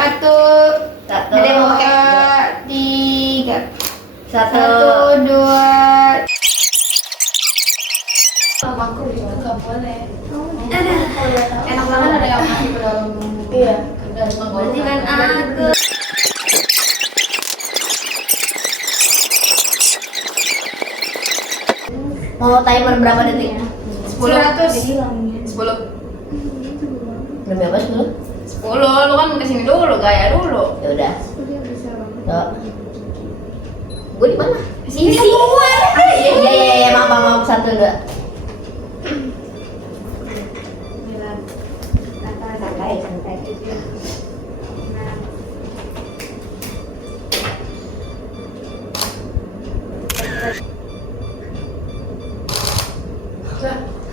Satu, Ada yang mau pakai? tiga. Satu. Satu, dua. Aku juga nggak boleh. Enak banget ada yang masih belum. Iya. Berarti kan aku. Mau timer berapa detik? 100. 10. Belum bebas dulu? 10, lu kan kesini dulu, gaya dulu. Ya udah. Yuk. Gue di mana? Sini gue. Iya, maaf. 1, 2. Santai.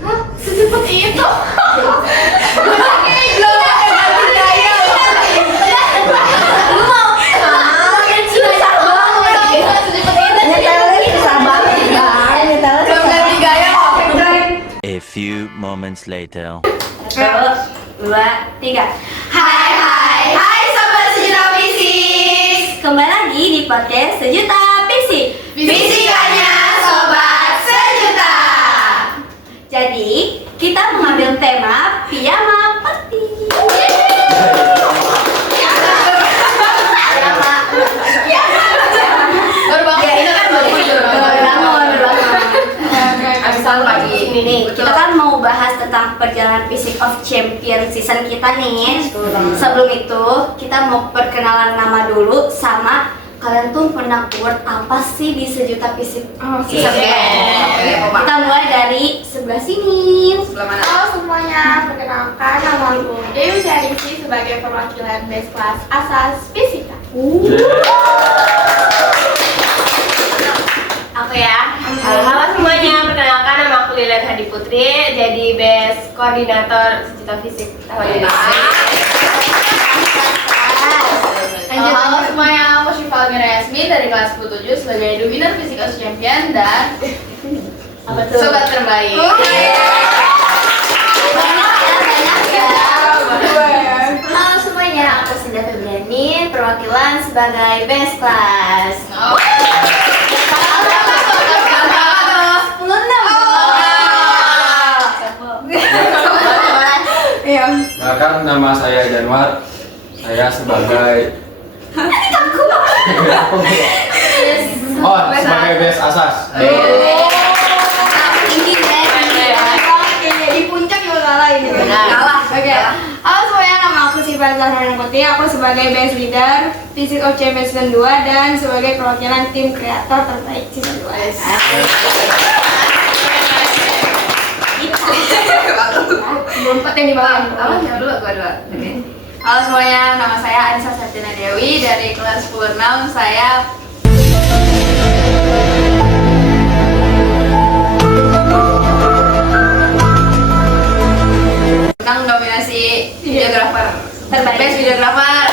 Hah? Secepat itu? A few moments later. 1, 2, 3. Hai sobat sejuta fisik. Kembali lagi di podcast Sejuta Fisik. Fisikanya sobat sejuta. Jadi, kita mengambil tema piyama party. Baru bangun, ini kan baru tidur. Abis selalu pagi. Nih, kita kan mau bahas tentang perjalanan Physique of Champion season kita nih. Sebelum itu, kita mau perkenalan nama dulu sama kalian tuh pernah award apa sih di Sejuta Fisik season kita. Kita mulai dari sebelah sini. Sebelah mana? Halo semuanya, perkenalkan nama aku Dewi Syarisi sebagai perwakilan base class asas fisika. Aku ya. Halo semuanya, perkenalkan nama aku Lilian Hadi Putri, jadi best koordinator Sejuta Fisik tahun ini. Halo semuanya, aku Syifa Almira Yasmin dari kelas 17 sebagai The Winner Physique of Champion dan Apa tuh? sobat terbaik. Halo semuanya, aku Sinda Febriani, perwakilan sebagai best class. Perkenalkan nama saya Januar. Saya sebagai sebagai best asas. Di puncak juga kalah ini. Kalah. Oke. Halo semuanya, nama aku Syifa Zahra Putri. Aku sebagai best leader Physique of Champion season 2 dan sebagai perwakilan tim kreator terbaik season 2. Belum empat yang di bawah. Ya dulu, gua dulu. Oke. Halo semuanya, nama saya Anissa Septina Dewi dari kelas 10-6. Saya menang nominasi videographer terbaik, best videographer.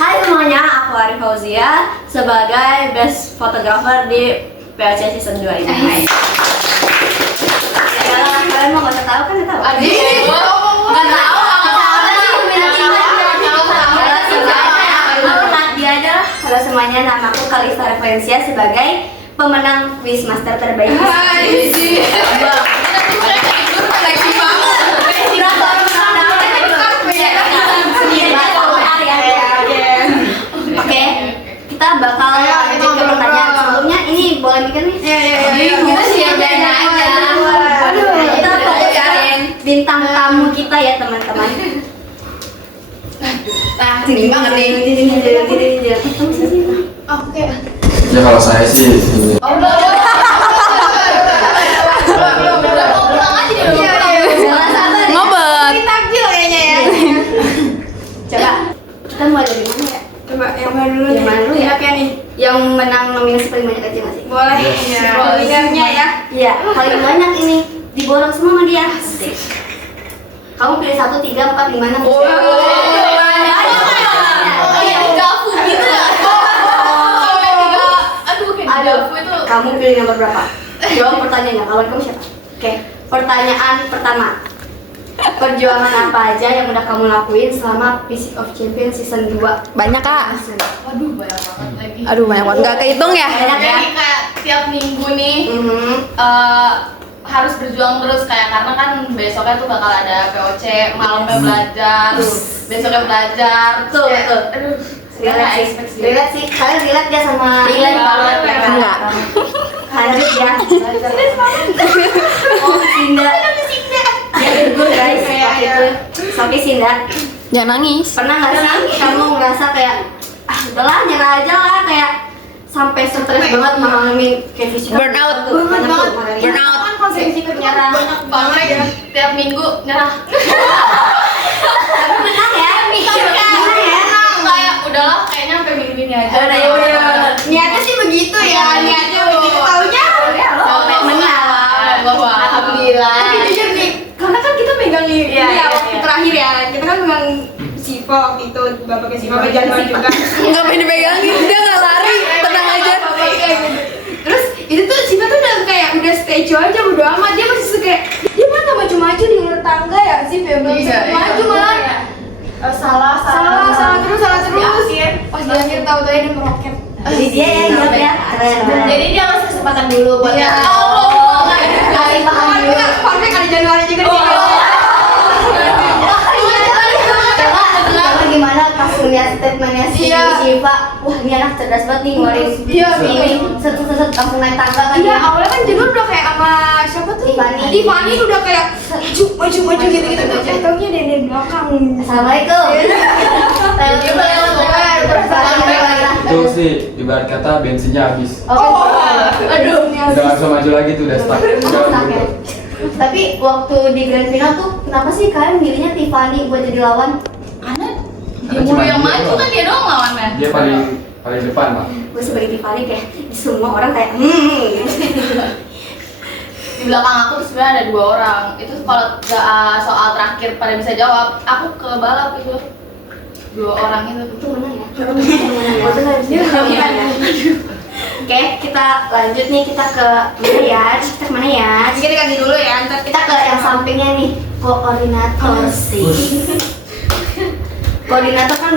Hai semuanya, aku Arif Fauzia sebagai best photographer di PLC season 2 ini. Kalian mau nggak tahu kan? Tahu. Adi, nggak tahu. Aku Nadia aja. Halo semuanya, nama aku Kalista Referensia sebagai pemenang quiz master terbaik. Oke, kita bakal lanjut ke pertanyaan sebelumnya. Ini boleh mikir nih? Kita siapin aja. Kita fokus ke bintang tamu kita ya teman-teman. Nah, ini banget nih. Oke. Ya kalau saya sih ini. Oh, belum pulang aja dulu. Ngobet. Takjil kayaknya ya. Coba kita mulai dari mana ya? Coba yang mana dulu nih? Yang mana dulu ya? Oke nih. Yang menang nominasi paling banyak aja nggak sih? Boleh. Leadernya ya. Iya, paling banyak ini diborong semua sama dia. Kamu pilih 1, 3, 4, 5, 6. Gafu gitu ya. Aduh, kayak gafu itu. Kamu pilih nomor berapa? Jawab pertanyaannya. Lawan kamu siapa? Oke. Pertanyaan pertama. perjuangan apa aja yang udah kamu lakuin selama Physics of Champion season 2? Banyak kak. Waduh, banyak banget lagi. Aduh banyak banget. Nggak kehitung ya? Banyak ya. Jadi kayak tiap minggu nih Mhm. harus berjuang terus kayak karena kan besoknya tuh bakal ada POC, malamnya belajar, besoknya belajar. Betul, Kayak, betul. Aduh, Relate sih, relate sih. Kalian relate ya sama Relate banget, Enggak. Lanjut ya. Oh, Sinda. Ya, betul guys. Waktu itu. Oke, Sinda. Jangan nangis. Pernah nggak sih kamu ngerasa kayak udahlah nyerah aja lah, kayak sampai stres banget mengalami kayak fisika Burnout. banget. Burnout. kan konsumsi Nyerah. banyak banget ya. Tiap minggu nyerah. Tapi menang ya, menang ya. Kayak udahlah kayaknya sampai minggu ini aja. Udah ya udah. Niatnya sih begitu ya, niatnya begitu. Taunya Sampai menang. Alhamdulillah. tapi jujur nih, karena kan kita megang ini Iya, iya, waktu iya. terakhir ya, kita kan memang Siva waktu itu, bapaknya Siva ke Januar juga. Nggak pengen dipegangin. Dia nggak lari. Tenang aja. Terus itu tuh Siva tuh udah kayak udah stay aja, bodo amat. Dia masih suka kayak, dia mana nggak maju-maju di luar tangga ya sih, ya belum Iya, sempat maju malah. Salah Salah terus. Di akhir. Pas di akhir tahu-tahu dia meroket. Jadi dia yang jawab ya. Keren. Jadi dia ngasih kesempatan dulu buat Iya. yang Kali paham dulu. Konflik ada Januari juga sih. Coba gimana pas ngeliat statementnya si Iya. Shiva, wah ini anak cerdas banget nih ngeluarin Iya, ini set langsung naik tangga kan Iya, ya. awalnya kan Januar udah kayak sama siapa tuh? Tiffany udah kayak maju gitu-gitu tuh. Taunya dia di belakang. Assalamualaikum. Itu sih ibarat kata bensinnya habis. Aduh. Udah nggak bisa maju lagi tuh, udah stuck. Udah buntu. Tapi waktu di grand final tuh kenapa sih kalian milihnya Tiffany buat jadi lawan? Karena dia Karena mulu cuma yang dia maju doang. kan dia doang lawannya. Dia paling depan lah. Gue sebagai Tiffany kayak semua orang kayak Di belakang aku tuh sebenarnya ada 2 orang. Itu kalau nggak soal terakhir pada bisa jawab, aku ke balap itu. 2 orang itu. itu menang ya. Oke, kita lanjut nih, kita ke mana ya? Kita kemana ya? Kita ganti dulu ya, ntar Kita ke yang sampingnya nih, koordinator sih. Koordinator kan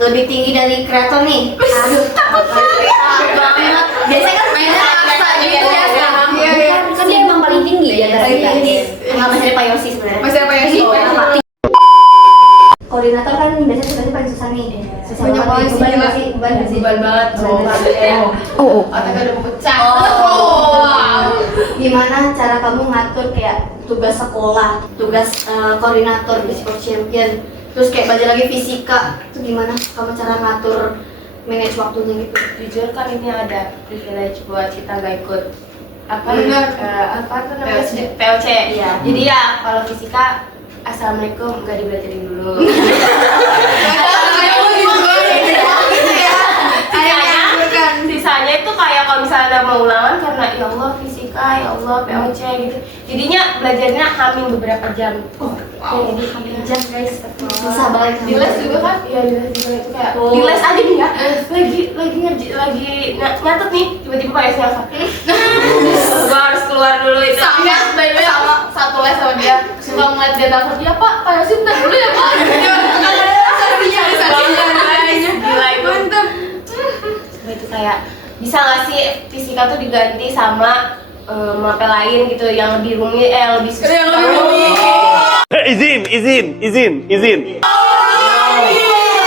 lebih tinggi dari kreator nih. Aduh, takut banget. Biasanya kan mainnya aksa gitu ya. Kan dia emang paling tinggi ya dari kita. Enggak, masih ada Pak Yosi sebenarnya. Masih ada Pak Yosi. Koordinator kan biasanya tugasnya paling susah nih. Susah Banyak banget sih, beban gila. nggak sih? Beban nggak sih? Beban banget. Oh. Otaknya udah mau pecah. Gimana cara kamu ngatur kayak tugas sekolah, tugas koordinator Physics of Champion, terus kayak belajar lagi fisika, itu gimana kamu cara ngatur manage waktunya gitu? jujur kan ini ada privilege buat kita nggak ikut apa Bener. apa tuh namanya POC. POC. Iya. Jadi ya kalau fisika assalamualaikum nggak dibelajarin dulu. Sisanya itu kayak kalau misalnya ada mau ulangan karena ya Allah fisika, ya Allah POC gitu. Jadinya belajarnya hamil beberapa jam. Jadi hampir jam guys, susah banget. Di les juga kan? Iya di les juga itu kayak Oh. di les aja nih ya. Lagi nyatet nih tiba-tiba Pak Yos nelfon. Gua harus keluar dulu itu. Sama, by the way, sama satu les sama dia. Suka ngeliat dia telepon dia, Pak, Pak Yosi bentar dulu ya, Pak. Gila itu. Mantap. Itu kayak bisa nggak sih fisika tuh diganti sama mapel lain gitu yang lebih rumit, lebih susah. Yang lebih rumit. izin.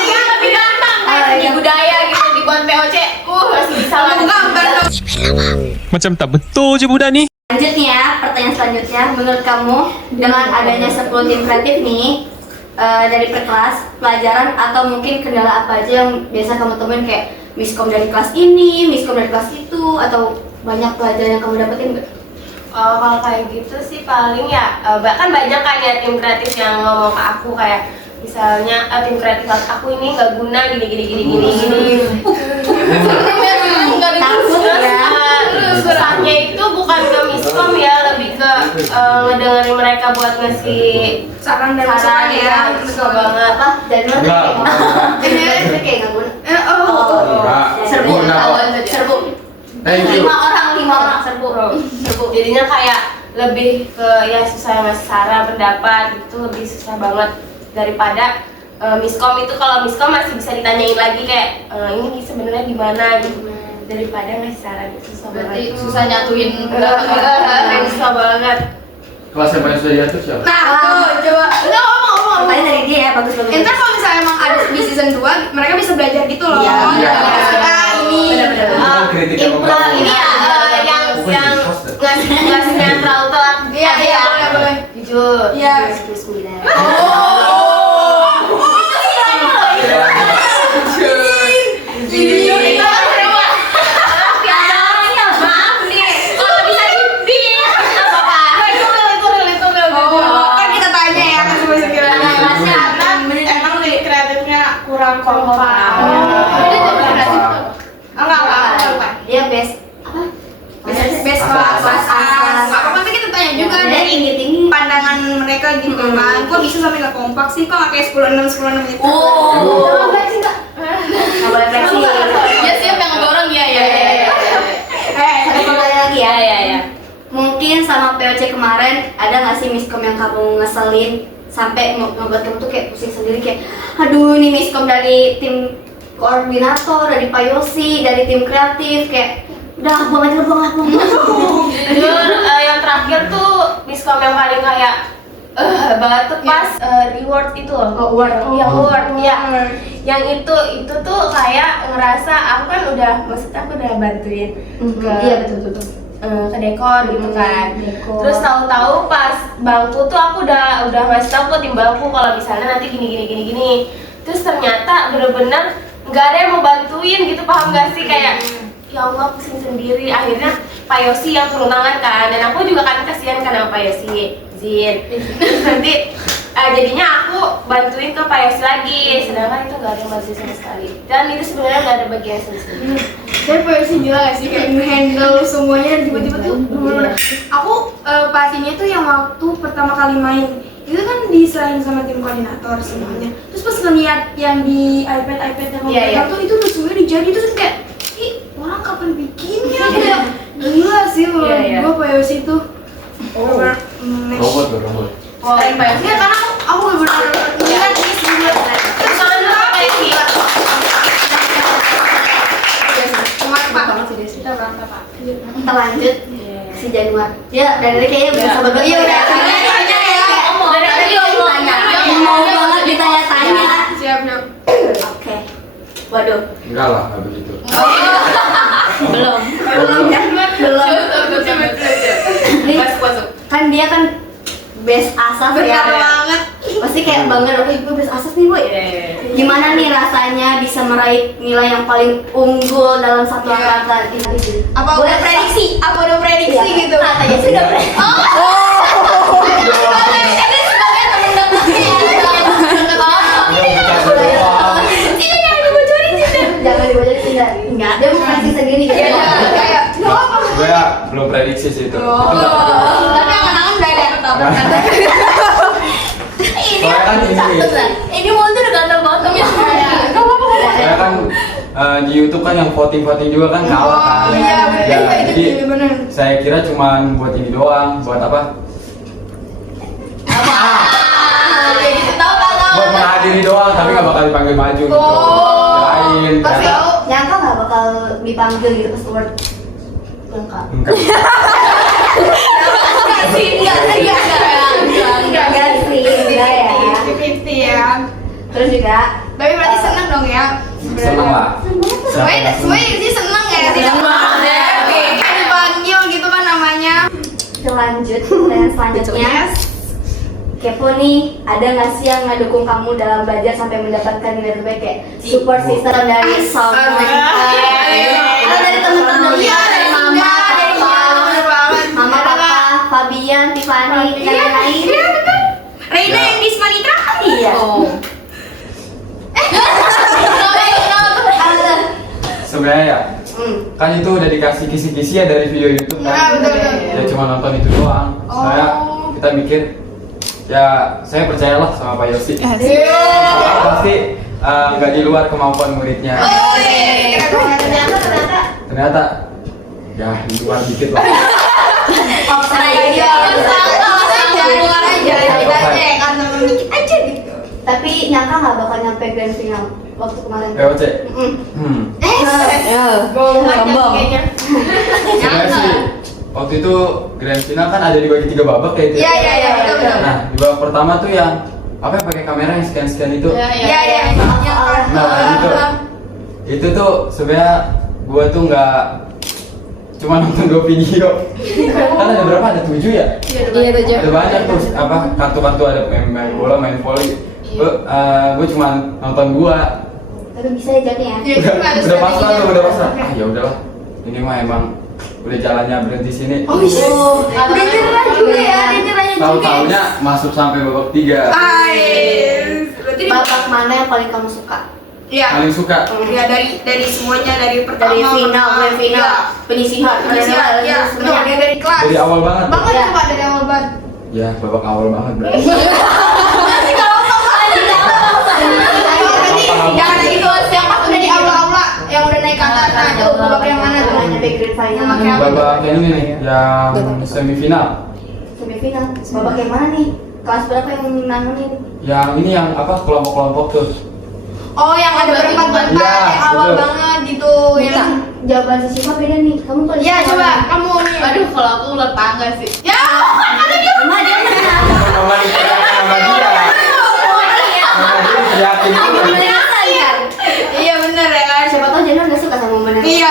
Yang lebih gampang kayak seni budaya gitu dibuat POC. Masih bisa lah. Macam tak betul je budak ni. Lanjut nih ya, pertanyaan selanjutnya. Menurut kamu dengan adanya 10 tim kreatif nih dari per kelas, pelajaran atau mungkin kendala apa aja yang biasa kamu temuin kayak miskom dari kelas ini, miskom dari kelas itu, atau banyak pelajaran yang kamu dapetin nggak? Kalau kayak gitu sih paling ya bahkan banyak kan ya tim kreatif yang ngomong ke aku kayak misalnya tim kreatif aku ini nggak guna gini. Takut ya. Susahnya itu bukan ke miskom ya, lebih ke ngedengerin mereka buat ngasih Saran dan masukan ya. Betul banget. Apa? Dan lo Enggak. kayak nggak guna. Enggak. Serbu, Guna kok. serbu. Thank you. 5 orang serbu. Jadinya kayak lebih ke ya susah ngasih saran pendapat itu lebih susah banget daripada miskom. Itu kalau miskom masih bisa ditanyain lagi kayak ini sebenarnya gimana gitu, daripada ngasih saran itu susah Berarti banget. susah nyatuin pendapat. Susah banget. Kelas yang paling sudah diatur siapa? Nah, tuh coba. Enggak ngomong. Tadi dari dia ya, bagus. Ntar kalau misalnya emang ada di season 2, mereka bisa belajar gitu loh. Iya. Ini. Itu kan kritik yang Impro ini ya yang ngasihnya terlalu telat. Iya, boleh. Jujur. Iya. Bismillah. Kan kita tanya ya ke semua emang nih kreatifnya kurang kompak. Enggak. Dia best Best kelas as. Pokoknya kita tanya juga dari tinggi. pandangan mereka gitu kan. Kok bisa sampai nggak kompak sih? Kok nggak kayak 10-6 gitu? Oh, nggak boleh fleksi. Ya siap yang ngedorong ya. Satu pertanyaan lagi ya. Ya. Mungkin sama POC kemarin ada nggak sih miskom yang kamu ngeselin sampai ngebuat kamu tuh kayak pusing sendiri kayak aduh ini miskom dari tim koordinator, dari Pak Yosi, dari tim kreatif kayak udah buang aja. Jujur yang terakhir tuh miskom yang paling kayak banget tuh pas reward itu loh. Yang award ya. Yang itu tuh kayak ngerasa aku kan maksudnya aku udah bantuin ke Iya betul. ke dekor gitu kan. Terus tahu-tahu pas bangku tuh aku udah ngasih tahu ke tim bangku kalau misalnya nanti gini. Terus ternyata bener-bener nggak ada yang mau bantuin gitu, paham gak sih kayak ya Allah pusing sendiri. Akhirnya Pak Yosi yang turun tangan kan, dan aku juga kan kasihan karena Pak Yosi izin. Terus nanti jadinya aku bantuin ke Pak Yosi lagi, sedangkan itu nggak ada yang bantuin sama sekali. Dan itu sebenarnya nggak ada bagian sendiri. Tapi Pak Yosi gila gak sih kayak nge-handle semuanya tiba-tiba tuh bener-bener. Aku pas ini tuh yang waktu pertama kali main itu kan diserahin sama tim koordinator semuanya. Terus pas ngeliat yang di iPad yang koordinator tuh itu udah semuanya dijadi, terus kayak ih orang kapan bikinnya kayak gila sih menurut gua Pak Yosi tuh. Robot. Paling banyak ya karena aku bener-bener ngeliat nih sebelum Terus tangan dulu Pak Yosi. kemarin Pak kita berangkat Pak. Kita lanjut si Januar. Ya dari kayaknya udah sabar banget. Iya udah. Dari tadi ngomong. Mau banget ditanya-tanya. Siap. Oke. Waduh. Enggak lah, nggak begitu. Belum. Masuk. Kan dia kan best asas ya. Benar banget. Pasti kayak bangga, gue best asas nih boy. Gimana nih rasanya bisa meraih nilai yang paling unggul dalam satu angkatan ini? Apa udah prediksi? Gitu? Katanya sudah prediksi. Jangan dibocorin tidak. Enggak, dia mau prediksi sendiri gitu. Gue belum prediksi sih itu. Tapi angan-angan udah ada Soalnya kan Ini mundur gatal banget. saya kan di YouTube kan yang voting juga kan kalah kan. Iya, Ya, itu jadi bener. saya kira cuma buat ini doang, buat apa? Buat menghadiri doang, tapi nggak bakal dipanggil maju gitu. Kirain, Tapi ternyata nyangka nggak bakal dipanggil gitu pas award? Enggak. enggak. Enggak sih, enggak ya. 50-50 ya. Terus juga Tapi berarti seneng dong ya. Seneng lah. Semuanya sih seneng ya. Kayak dipanggil gitu kan namanya. kita lanjut pertanyaan selanjutnya. Kepo nih, ada nggak sih yang ngedukung kamu dalam belajar sampai mendapatkan nilai terbaik kayak support system dari Salma? Atau dari teman-teman dari mama, mama, papa, Fabian, Tiffany, dan lain-lain. Reina yang di Smanitra kan? Iya. Sebenarnya ya, kan itu udah dikasih kisi-kisi ya dari video YouTube kan. Ya cuma nonton itu doang. Saya kita mikir ya saya percayalah sama Pak Yosi. Pasti nggak di luar kemampuan muridnya. Ternyata ya di luar dikit lah. Saya sampai grand final waktu kemarin. POC. Sombong. Sebenarnya sih waktu itu grand final kan ada dibagi 3 babak kayak itu. Iya, betul. Nah, di babak pertama tuh yang apa yang pakai kamera yang scan itu. Iya. Nah, itu tuh sebenarnya gua tuh nggak cuma nonton 2 video. Kan ada berapa? Ada 7 ya? Iya tuh Ada banyak tuh apa kartu-kartu, ada main bola, main volley. Gua cuma nonton 2. Tapi bisa ya jadi ya. Udah pasrah tuh, udah pasrah. Ah ya udahlah. Ini mah emang udah jalannya berhenti sini. Oh, udah nyerah juga ya, dia nyerahnya juga. Tahu-taunya masuk sampai babak 3. Berarti Babak mana yang paling kamu suka? Iya. Paling suka. Ya dari semuanya, dari pertama Dari final, grand final, penyisihan, Iya, betul. Yang dari kelas. Dari awal banget. Banget coba dari awal banget. Ya, babak awal banget. Jangan lagi tuh yang pas udah di aula-aula, yang udah naik ke atas. Nah, itu babak yang mana tuh? Sampai grand final. Babak yang ini nih, yang semifinal. Semifinal. Babak yang mana nih? Kelas berapa yang nanunin? Yang ini yang apa kelompok-kelompok tuh. Oh, yang ada berempat-berempat, Iya, yang awal betul. banget gitu. Yang Jawaban si Siva beda nih. Kamu paling ya suka coba mana? kamu nih. Aduh, kalau aku ular tangga sih. Ya, ada dia. Cuma dia menang. Nama dia. Yakin dulu. Iya bener ya kan. Siapa tahu Januar nggak suka sama menang. Iya.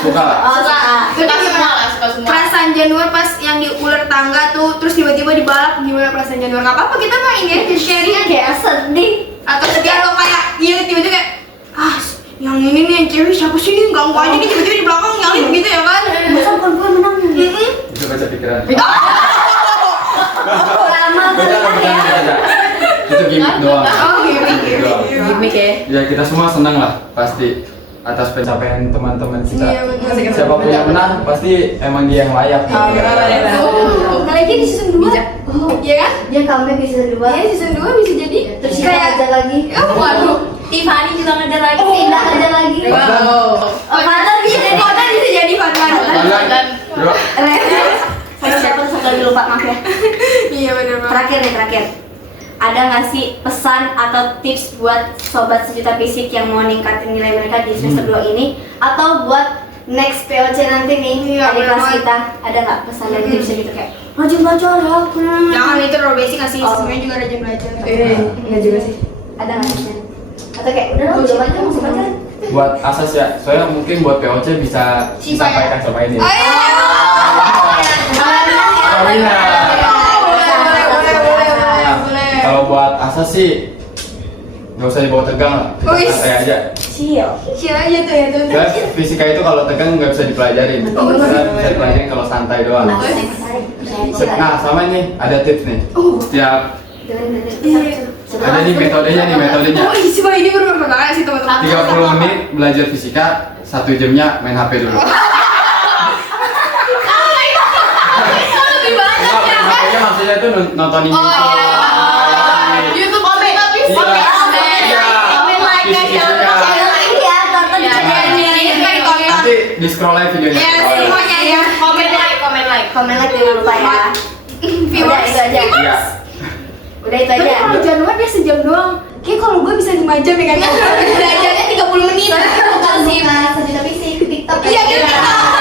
Suka. Oh, suka. Suka semua lah, suka semua. Perasaan Januar pas yang di ular tangga tuh, terus tiba-tiba dibalap, gimana perasaan Januar? Gak apa-apa, kita main ya, sharing aja. Kayak sedih. Atau kalau kayak iya tiba-tiba kayak yang ini nih yang cewek siapa sih nih, ganggu aja nih, tiba-tiba di belakang nyalip gitu ya kan. Masa bukan gue menang? Bisa baca pikiran. Lama Baca. Itu gimmick doang. Oh gimmick. Gimmick ya. Ya kita semua senang lah pasti atas pencapaian teman-teman kita. Iya, betul. Siapapun yang menang pasti emang dia yang layak. Kali aja di season 2. Oh, Iya kan? dia comeback di season 2. Iya season 2 bisa jadi. Terus kita ngajar lagi. Waduh. Tiffany juga ngajar lagi. Pindah ngajar lagi. Fadlan bisa jadi. Fadlan bisa jadi Fadlan. Kalian, bro, Siapa satu lagi lupa, maaf ya. Iya benar banget. Terakhir. Ada nggak sih pesan atau tips buat sobat sejuta fisik yang mau ningkatin nilai mereka di semester 2 ini, atau buat next POC nanti nih Iya, di kelas bener kita, ada nggak pesan dan tipsnya gitu kayak rajin belajar ya? Jangan itu terlalu basic nggak sih? Oh. Semuanya juga rajin belajar. Enggak juga sih. Ada nggak tipsnya? Atau kayak udah lah, udah aja masuk aja. buat asas ya. Soalnya mungkin buat POC bisa disampaikan sama ini. Boleh. Kalau buat asas sih nggak usah dibawa tegang lah, Wih. santai aja. Chill. Chill aja tuh ya tuh. Dan fisika itu kalau tegang nggak bisa dipelajarin, karena bisa dipelajarin kalau santai doang. Nah, sama ini ada tips nih. Setiap ada nih metodenya. Oh iya sih, ini baru pertama sih teman-teman. 30 menit belajar fisika, 1 jamnya main HP dulu. Makanya maksudnya tuh nontonin YouTube. YouTube komen tapi Komen like guys, jangan lupa share lagi ya, tonton di channel ini. Nanti di scroll aja videonya. Ya semuanya ya. komen like. Komen like jangan lupa ya. Udah Viewers. itu aja. Iya. Udah itu Tapi aja. kalau Januar dia sejam doang. Kayak kalau gue bisa 5 jam ya kan. Belajarnya 30 menit. Bukan sih, sejuta fisik TikTok. Iya gitu.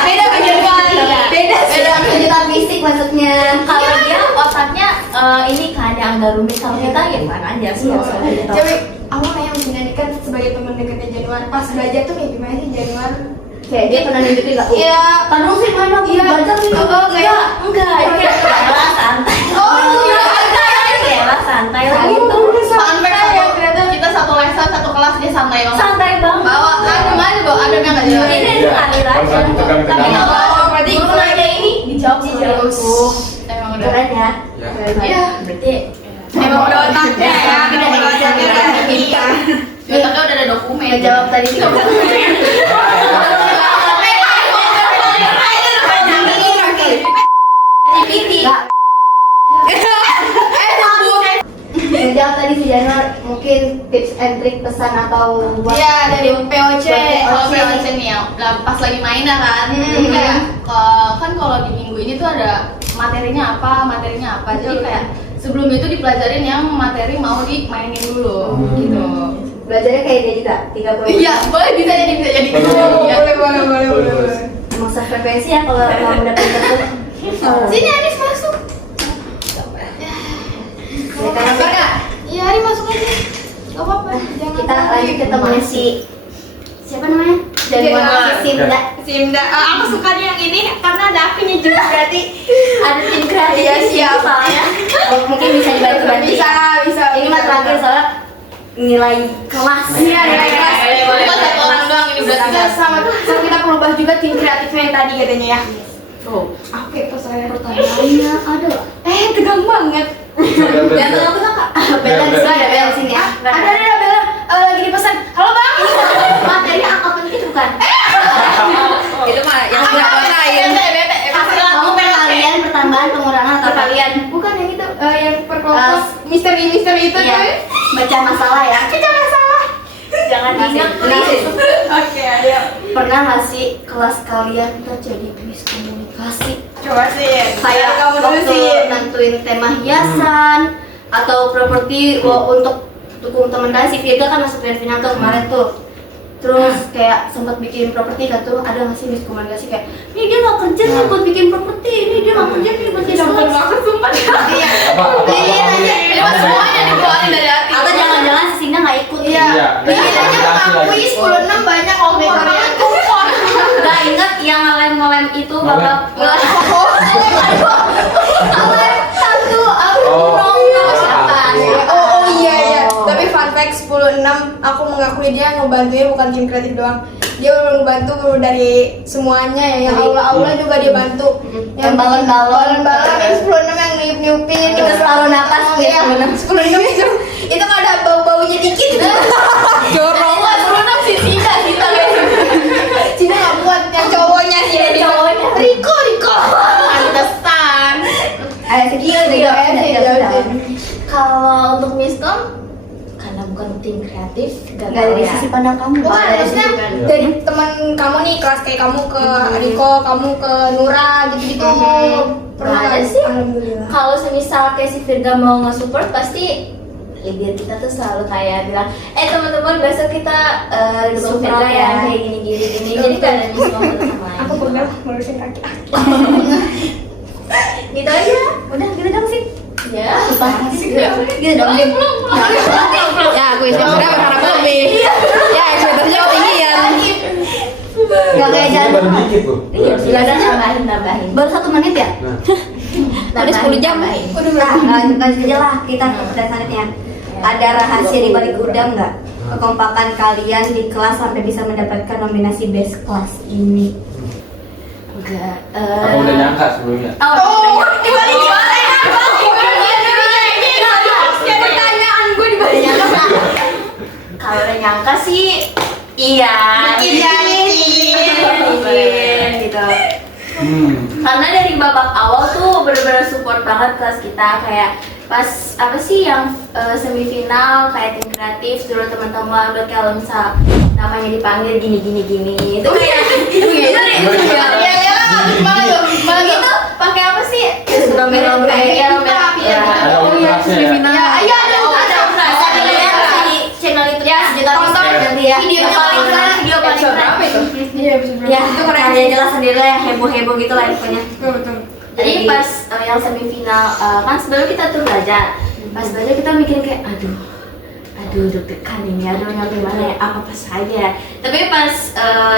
Beda Januar. Beda sih. Sejuta fisik maksudnya. Kalau dia otaknya ini kan yang agak rumit, kalau kita ya bukan aja sih. Jadi aku nanya menjadikan sebagai teman dekatnya Januar. Pas belajar tuh kayak gimana sih Januar? Kayak dia pernah nunjukin nggak? Iya. Tanu sih mana? Iya. Belajar nih. Oh kayak Enggak, itu kayak lah santai. oh iya. Kayak lah santai lah Oh, gitu. Sampai kita satu lesson, satu kelas dia santai banget. Santai banget. Bawa mana bawa ada nggak jelas. Ini Iya. ngalir Kalau aja. lagi tegang-tegang. Oh, berarti Guru nanya ini dijawab Dijawab. serius. Emang udah. Keren ya. Ya. Iya. Berarti emang udah otaknya ya. Udah otaknya udah bisa. Otaknya udah ada dokumen. Ngejawab tadi 30 Ngejawab tadi si Januar, mungkin tips and trick pesan atau buat Iya dari POC. Kalau POC nih ya, pas lagi main ya kan, jadi kayak kan kalau di minggu ini tuh ada materinya apa, jadi kayak sebelum itu dipelajarin yang materi mau dimainin dulu gitu. Belajarnya kayak dia juga 30. Iya, boleh bisa jadi Boleh. Emang sefrekuensi ya kalau mau pinter tuh. Sini Aris masuk. Ya, karena Iya, Aris masuk aja. Gak apa-apa. kita lanjut ke temennya siapa namanya? Dari mana? Simda. Aku suka yang ini karena ada apinya juga berarti. Ada tim kreatif Iya, di sini siap. soalnya. Oh, mungkin bisa dibantu-bantu. Bisa. Ini mah terakhir soalnya nilai kelas. Iya, nilai kelas. Bukan satu orang doang ini berarti. Kita sama kita perlu bahas juga tim kreatifnya yang tadi katanya ya. Oh. Oke, pas saya Pertanyaannya ada. tegang banget. Yang aku suka. Bella di sini ada Bella sini ya. Ada Bella lagi dipesan. Halo Bang. Materi angka penting itu bukan. Itu mah yang nggak lain. Kamu perkalian, pertambahan, pengurangan atau kalian? Bukan yang itu yang perkelompok misteri itu Iya. kan? Baca masalah ya. Kita masalah. Jangan diingat. Oke, ayo. Pernah nggak sih kelas kalian terjadi miskomunikasi? Coba sih. Kayak kamu dulu waktu sih. nentuin tema hiasan atau properti untuk dukung teman kalian. Si Virga kan masuk grand final tuh kemarin tuh. Terus kayak sempat bikin properti kan tuh, ada nggak sih miskomunikasi kayak ini dia nggak kerja nih buat bikin properti, ini dia nggak kerja nih buat jadi Campur banget sumpah. Iya. Ini mah semuanya dikeluarin dari hati. atau jangan-jangan si Sinda nggak ikut. Iya. Iya. Kuis 10-6 banyak kompornya. Nggak inget yang ngelem itu babak satu Oh. Oh iya. Tapi fun fact 10-6 aku mengakui dia ngebantunya bukan tim kreatif doang. Dia udah ngebantu dari semuanya ya, yang aula-aula juga dia bantu. Yang balon-balon. Yang 10-6 yang niup-niupin. Itu selalu napas Iya, 10-6 itu kalau ada bau-baunya dikit itu. Jorok. Si Sinda kita Cina nggak buat yang cowoknya sih. cowoknya. Riko. pantesan. Kalau untuk miskom karena bukan tim kreatif, nggak Nggak dari ya. sisi pandang kamu. Bukan, maksudnya dari teman kamu nih, kelas kayak kamu ke Riko, kamu ke Nura gitu-gitu. Pernah Nggak ada nggak sih. Alhamdulillah. Kalau semisal kayak si Virga mau nge-support pasti leader kita tuh selalu kayak bilang, teman-teman besok kita dukung Virga ya kayak gini. Jadi gak ada miskom satu sama lain. Aku pegang melurusin kaki. Gitu aja. Udah gitu dong sih. Ya. Gitu dong. Ya, aku sudah berharap lebih. Ya, ekspektasinya ketinggian. Gak kayak jalan. Baru dikit loh. Gila dan tambahin. Baru 1 menit ya? Udah 10 jam. Nah, lanjut aja lah kita ke pertanyaannya. Ada rahasia di balik gudang nggak? Kekompakan kalian di kelas sampai bisa mendapatkan nominasi best class ini? Enggak. Aku udah nyangka sebelumnya. Di balik pertanyaan gue di balik Kalau udah nyangka sih, iya. Mungkin gitu. Karena dari babak awal tuh bener-bener support banget kelas kita, kayak pas apa sih yang semifinal kayak tim kreatif suruh teman-teman udah kalau misal namanya dipanggil gini itu kayak malah gitu pakai apa sih romero kayak Ada ultrasnya ya. di channel itu ya tonton ya video paling keren ya itu keren jelas sendiri lah, heboh gitu lah infonya. Jadi pas yang semifinal kan sebelum kita tuh belajar, pas belajar kita mikir kayak aduh deg-degan ini, nyampe mana ya, apa saja. Tapi pas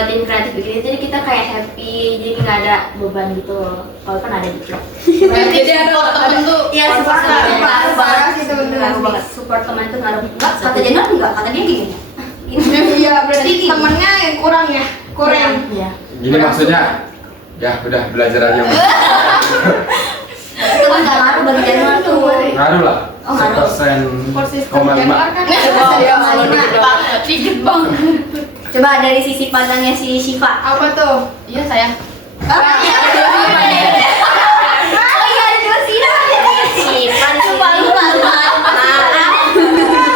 tim kreatif bikin itu, jadi kita kayak happy, jadi nggak ada beban gitu, walaupun ada dikit. Jadi ada temen tuh. Iya, support teman parah sih temen-temen. ngaruh banget. Support teman itu ngaruh. Enggak, kata Jenor enggak, kata dia gini. Iya, berarti temennya yang kurang ya? Kurang. Iya. Gini maksudnya, ya udah belajar aja. Itu kan nggak ngaruh bagi Jenor tuh. Ngaruh lah. Oh, ngaruh. 1%,5. kan Dikit banget. Coba dari sisi pandangnya si Shiva. apa tuh? Iya sayang. Oh iya, ada dua sini. Shiva, lupa.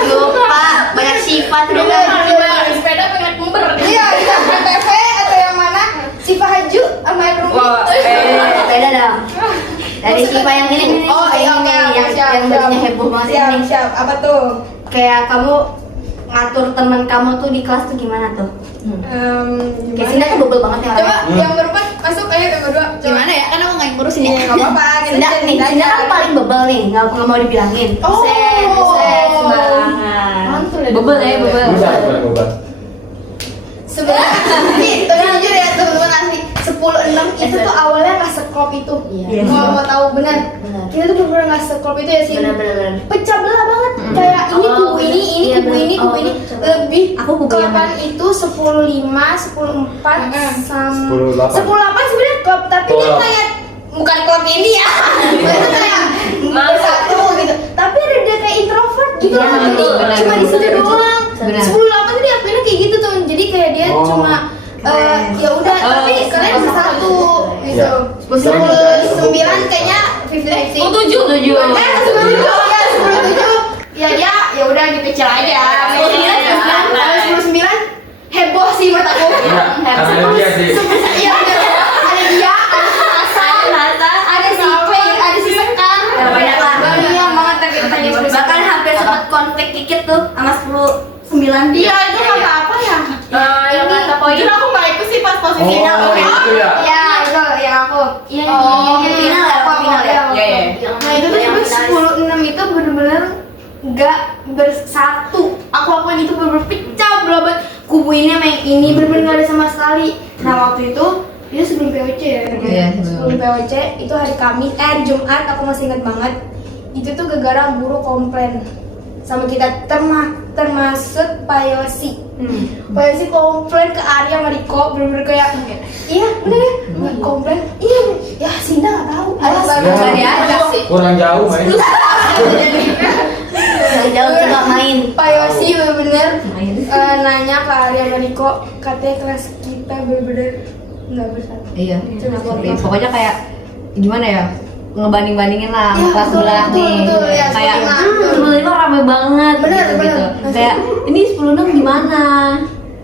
Lupa, banyak Shiva tuh. Di sepeda pengen kumber. Iya, yang PTV atau yang mana? Si Haju sama yang Rumi. Beda dong. Dari Shiva yang ini. Oh iya, oke, yang siap. bajunya heboh banget ini. Siap. Apa tuh? Kayak kamu ngatur teman kamu tuh di kelas tuh gimana tuh? Kayak Sinda tuh bebel banget ya Coba orangnya. yang berempat masuk, ayo yang berdua. Gimana ya? Kan aku nggak yang ngurusin ya. Gak apa-apa, kita Sinda nih, cerita Sinda aja. kan paling bebel nih, nggak mau dibilangin. Oh. Buset, sembarangan. Mantul ya. Bebel ya, bebel. Bisa bukan obat. Sebenarnya nih, tapi jujur ya teman-teman asli 10-6 itu tuh awalnya nggak seklop itu. Iya. Kalau mau tahu benar. Benar. Kita tuh benar-benar nggak seklop itu ya sih. Bener-bener. Pecah belah banget. Kayak ini Oh, kubu ini iya, kubu bener. ini, kubu Oh, ini. coba. Lebih Aku kubu yang klopan mana? itu 10-5, 10-4 sama 10-8. 10-8 sebenarnya klop, tapi dia Klop. kayak bukan klop ini ya. Itu kayak bersatu gitu. Tapi ada dia kayak introvert gitu Iya, loh. Jadi benar, cuma di situ benar. doang. Benar. 10-8 tuh diakuinnya kayak gitu tuh. Jadi kayak dia Oh. cuma ya udah, tapi kalian bersatu gitu. Ya. 10-9 kayaknya 50-50. 7. 10-7 ya 10-7 ya dia ya udah gitu kecil aja. 10-9 heboh sih menurut aku. Iya, karena ada dia sih. Iya bener. Ada dia, ada Nasa, ada si Pei, ada si Sekar. Banyak lah. Banyak banget tapi tadi Bahkan hampir sempat konflik dikit tuh sama 10-9. Iya itu kata apa ya? Yang kata poin Aku nggak ikut sih pas posisinya. Oh, itu ya. Ya itu yang aku. Iya, Oh, yang final ya, apa, final ya. iya, iya. Nah itu tuh Yang sampai finalis. 10-6 itu bener-bener nggak bersatu. Aku akuin itu bener-bener pecah belah banget. Kubu ini sama yang ini bener-bener nggak ada sama sekali. Nah waktu itu dia sebelum POC ya. Iya, sebelum. Sebelum POC itu hari Kamis, hari Jumat aku masih ingat banget. Itu tuh gara-gara guru komplain sama kita termasuk Pak Yosi. Pak Yosi komplain ke Arya sama Riko bener-bener kayak iya bener ya komplain iya ya Sinda nggak tahu alasan Ya. nggak diajak sih. Kurang jauh main. Jauh coba main. Pak Yosi bener-bener nanya ke Arya sama Riko katanya kelas kita bener-bener nggak bersatu. Iya. Kenapa? Pokoknya kayak gimana ya? Ngebanding-bandingin lah Iya, kelas betul, sebelah betul, nih. betul, ya, Kayak sebelah. 10-5 rame banget Bener, gitu, bener. gitu. Kayak ini 10-6 gimana?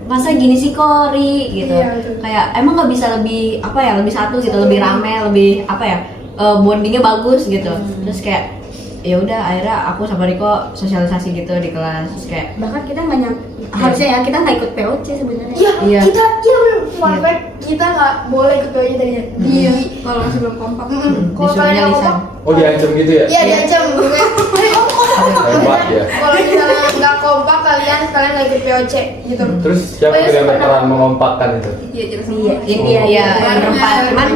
Masa gini sih Kori gitu. Iya, betul. Kayak emang nggak bisa lebih apa ya? Lebih satu gitu, lebih rame, lebih apa ya? Bondingnya bagus gitu. Terus kayak ya udah akhirnya aku sama Riko sosialisasi gitu di kelas. Terus kayak Bahkan kita nggak nyampe. Harusnya ya kita nggak ikut POC sebenarnya. Iya, Iya. kita bener fun fact kita nggak boleh ikut POC tadinya diri kalau masih belum kompak. Kalau disuruhnya kalian nggak lisan. kompak, Oh diancam gitu ya? iya diancam. Hei kompak. Hebat ya. Kalau misalnya nggak kompak kalian nggak ikut POC gitu. Terus siapa yang berperan mengompakkan itu? ini ya berempat cuman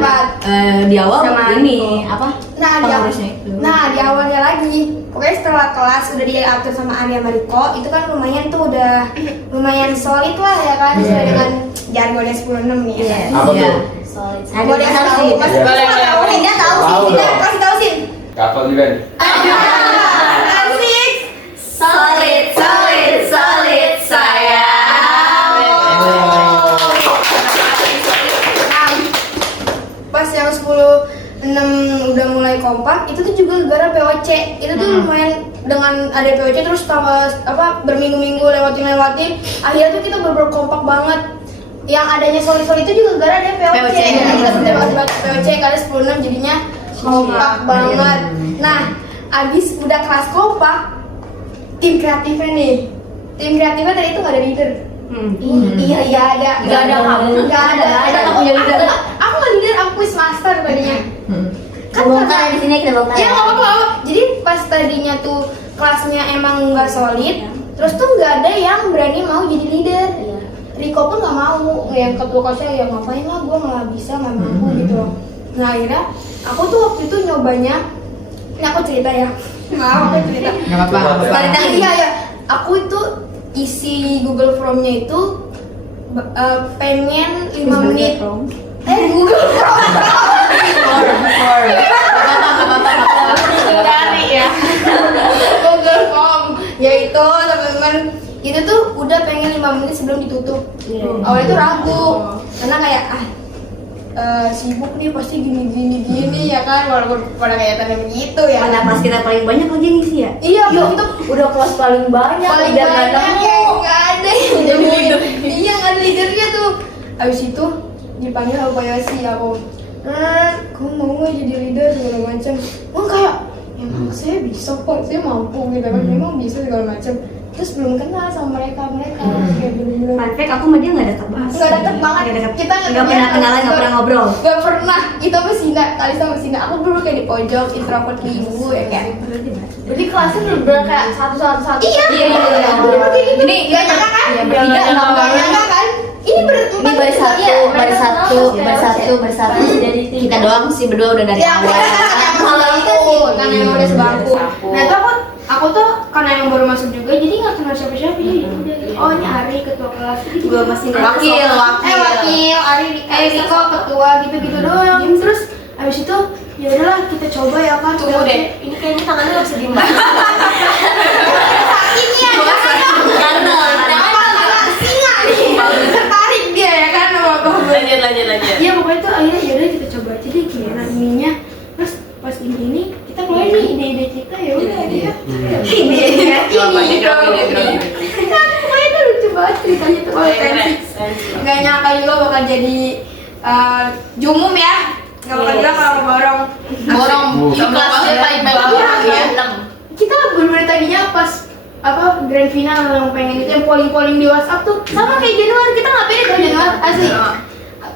di awal Sama ini apa Nah di pengurusnya itu. nah di awalnya lagi, pokoknya setelah kelas udah diatur sama Arya Mariko, itu kan lumayan tuh udah lumayan solid lah ya kan, sesuai dengan jargonnya 10-6 nih ya. Apa Iya. tuh? Solid. Boleh tahu, Iya. masih Boleh, tahu, boleh. Indah tahu sih, Tahu Indah dong. kasih tahu sih. Kapal juga nih. Asik. Solid, solid, solid sayang. Pas yang 10-6 udah mulai kompak, itu tuh juga gara POC. Itu tuh lumayan dengan ada POC terus tambah apa berminggu-minggu lewatin, akhirnya tuh kita bener-bener kompak banget. Yang adanya solid-solid itu juga gara ada POC. POC. Nah, kita sudah banget POC karena 10-6 jadinya kompak banget. Nah, abis udah kelas kompak, tim kreatifnya nih. Tim kreatifnya tadi itu nggak ada leader. Iya ada. Nggak ada kamu. Nggak ada. Kita nggak punya leader. Aku nggak leader, aku quiz master tadinya. Kan bongkar di sini kita bongkar. Iya nggak apa-apa. Jadi pas tadinya tuh kelasnya emang nggak solid, terus tuh nggak ada yang berani mau jadi leader. Riko pun nggak mau, yang ketua kelasnya ya ngapain lah, gue nggak bisa nggak mampu gitu loh. Nah akhirnya aku tuh waktu itu nyobanya, ini aku cerita ya, maaf aku cerita. Nggak apa-apa. Cerita. Iya ya, aku itu isi Google Form-nya itu pengen 5 menit. Google Form. Dari ya. Google Form, yaitu teman-teman itu tuh udah pengen 5 menit sebelum ditutup. Awalnya tuh ragu, karena kayak sibuk nih pasti gini ya kan, walaupun pada kelihatannya begitu ya. Mana pas kita paling banyak lagi ngisi ya? Iya, itu Udah kelas paling banyak. paling dan nggak banyak nemu. yang nggak ada yang jadi leader. Iya nggak ada leadernya tuh. Abis itu dipanggil sama Pak Yosi aku. Kamu mau nggak jadi leader segala macam? Oh kayak emang saya bisa kok, saya mampu gitu kan. Memang bisa segala macam. terus belum kenal sama mereka kayak bener-bener Fun fact, aku sama dia nggak deket banget. nggak deket banget. Kita Nggak pernah kenalan, nggak pernah ngobrol. Gak pernah. Itu sama Sina, kali sama Sina. Aku dulu kayak di pojok, introvert kayak ibu ya kayak. Berarti kelasnya bener-bener kayak satu. Iya. Bener-bener kayak gitu. Ini gak nyangka kan? Iya, bertiga Gak nyangka kan? Ini berempat. bersatu. Kita doang sih berdua udah dari Ya, awal. kalau itu sih karena emang udah sebangku. Nah itu aku tuh karena yang baru masuk juga jadi nggak kenal siapa-siapa jadi udah gitu. Oh ini Ari ketua kelas Juga masih Wakil. wakil Ari Riko ketua gitu-gitu doang. Terus abis itu ya udahlah kita coba ya kan. Tunggu deh, ini kayaknya tangannya nggak bisa diem banget. Ini ya tertarik dia ya kan sama aku. Lanjut. Iya pokoknya tuh akhirnya yaudah kita coba aja deh gimana ininya. Terus pas ini kita keluarin nih ide-ide kita ya udah dia. Ide-ide pokoknya tuh lucu banget ceritanya tuh kalau tensi. Gak nyangka juga bakal jadi jumum ya. Gak bakal juga kalau borong. Ini kelasnya paling banyak ya. Kita bener-bener tadinya pas grand final yang pengen itu yang polling di WhatsApp tuh sama kayak Januar, kita nggak pede kalau Januar asli.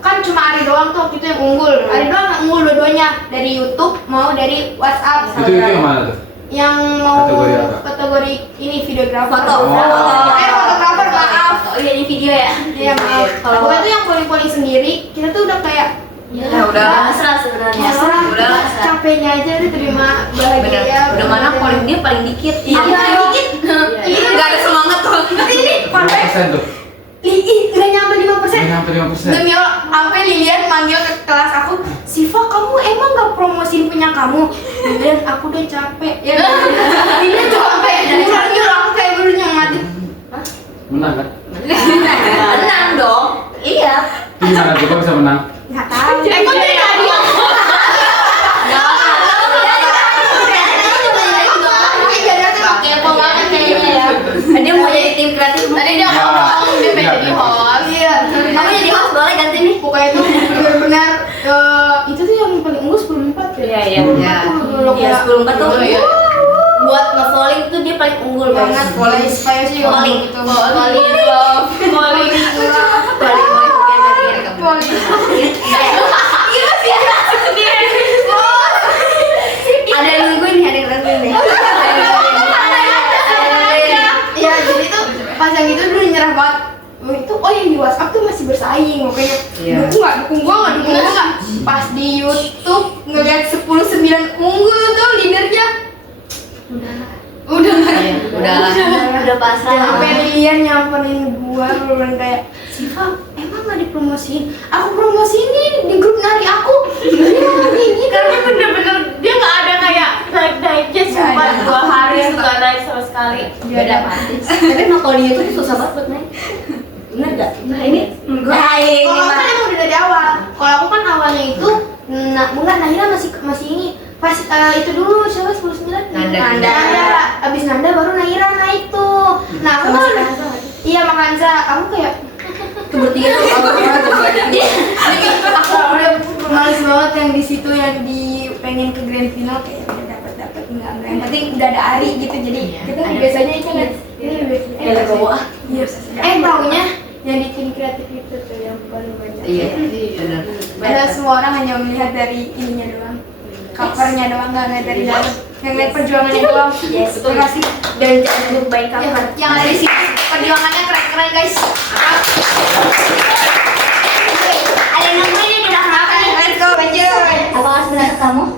Kan cuma Ari doang tuh waktu itu yang unggul. Ari doang yang unggul dua-duanya dari YouTube mau dari WhatsApp. Itu yang mana tuh? Yang mau Kategori apa? kategori ini videografer. Foto. Fotografer maaf. Oh iya, di video ya. Iya maaf. Kalau itu yang polling sendiri kita tuh udah kayak Udah pasrah sebenarnya. udah capeknya aja udah terima bahagia. Udah mana poin dia paling dikit. Iya, dikit. Ini Nggak ada semangat tuh. ini konten 5% tuh. nggak nyampe 5%. Nggak nyampe 5%. Demi Allah, sampai Lilian manggil ke kelas aku, Siva kamu emang nggak promosiin punya kamu? Lilian aku udah capek. Ya, Lilian capek. Lilian aku kayak baru nyomatin. Menang kan? Menang dong. Iya. Gimana tuh kok bisa menang? Nggak tahu. Kok dari tadi aku Kepo banget kayaknya ya. Dia mau jadi tim kreatif. tadi dia ngomong dia pengen jadi host. Iya. Kamu jadi host boleh ganti nih. Pokoknya itu benar-benar itu tuh yang paling unggul 10-4 ya. Iya. 10-4 tuh Iya, 10 tuh. Iya. Buat nge-falling tuh dia paling unggul banget. banget. Supaya sih Falling. gitu. Falling. Ada yang nungguin nih, ada yang nungguin nih. Iya, jadi tuh pas yang itu dulu nyerah banget. Itu yang di WhatsApp tuh masih bersaing, makanya dukung gua nggak. Pas di YouTube ngeliat 10-9 unggul tuh leadernya. Udah pasrah. Sampai Lilian nyamperin gua bener kayak Siva, emang nggak dipromosiin? Aku promosiin nih di grup nari aku. Karena bener-bener dia nggak ada kayak naik-naiknya cuma 2 hari itu nggak naik sama sekali. Beda banget. Tapi emang kalau di YouTube susah banget buat naik. Bener gak? Nah ini Kalau aku kan emang udah dari awal. Kalau aku kan awalnya itu bukan Nahira masih ini pas itu dulu siapa 10-9 Nanda. Abis Nanda baru Nahira naik tuh. Nah aku kan iya Makanza aku kayak bertiga tuh aku udah males banget yang di situ yang di pengen ke grand final kayak udah dapat enggak yang penting udah ada Ari gitu jadi kita biasanya itu kan Ada bawa. taunya yang di tim kreatif itu tuh yang paling banyak. Iya. Padahal semua orang hanya melihat dari ininya doang, covernya doang, nggak ngeliat dari dalam, nggak ngeliat perjuangannya doang. Yes. Terima kasih. Dan jangan lupa cover. Yang ada di sini perjuangannya keren-keren guys. Ada yang nungguin nih di belakang. Let's go lanjut. Apa sebenarnya kamu?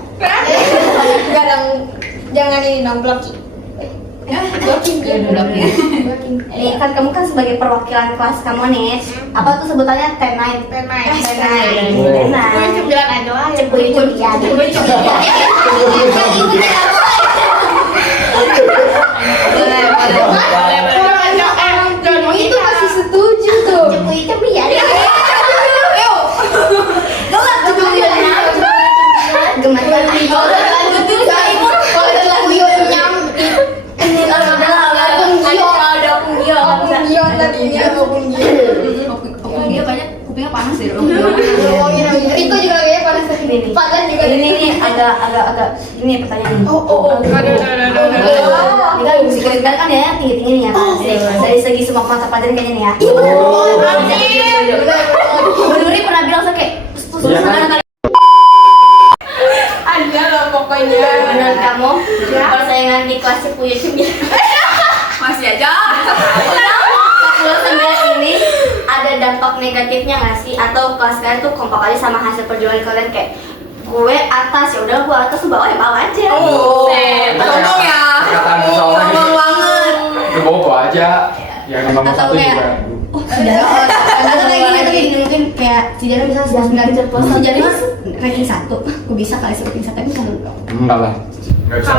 Jangan jangan ini dong blocking. Blocking. Kan kamu kan sebagai perwakilan kelas kamu nih. Apa tuh sebutannya T9? T9. Bilang aja lah. Cepuy ya. Itu masih setuju tuh. Cepuy ya. Gemetar. Dia banyak kupingnya panas ya. Riko juga kayaknya panas ini. Padahal juga Ini agak ini pertanyaan. Aduh. Ini kan musik kan ya tinggi-tinggi nih ya kan. Dari segi semua mata pelajaran kayaknya nih ya. Bu Nuri pernah bilang kayak Iya kan? Ada lah pokoknya. menurut kamu persaingan di kelas 10 Masih aja. 10 ini ada dampak negatifnya nggak sih? Atau kelas kalian tuh kompak aja sama hasil perjuangan kalian kayak gue atas ya udah gue atas tuh bawah ya bawah aja. Ngomong ya. Perkataan seseorang Ngomong banget. itu bawa aja. Yang nomor Atau 1 kayak, juga. Atau kayak gini mungkin kayak Cidana misalnya 9 Cidana ranking 1 gue bisa kali sih ranking 1 tapi kan Enggak lah. Enggak bisa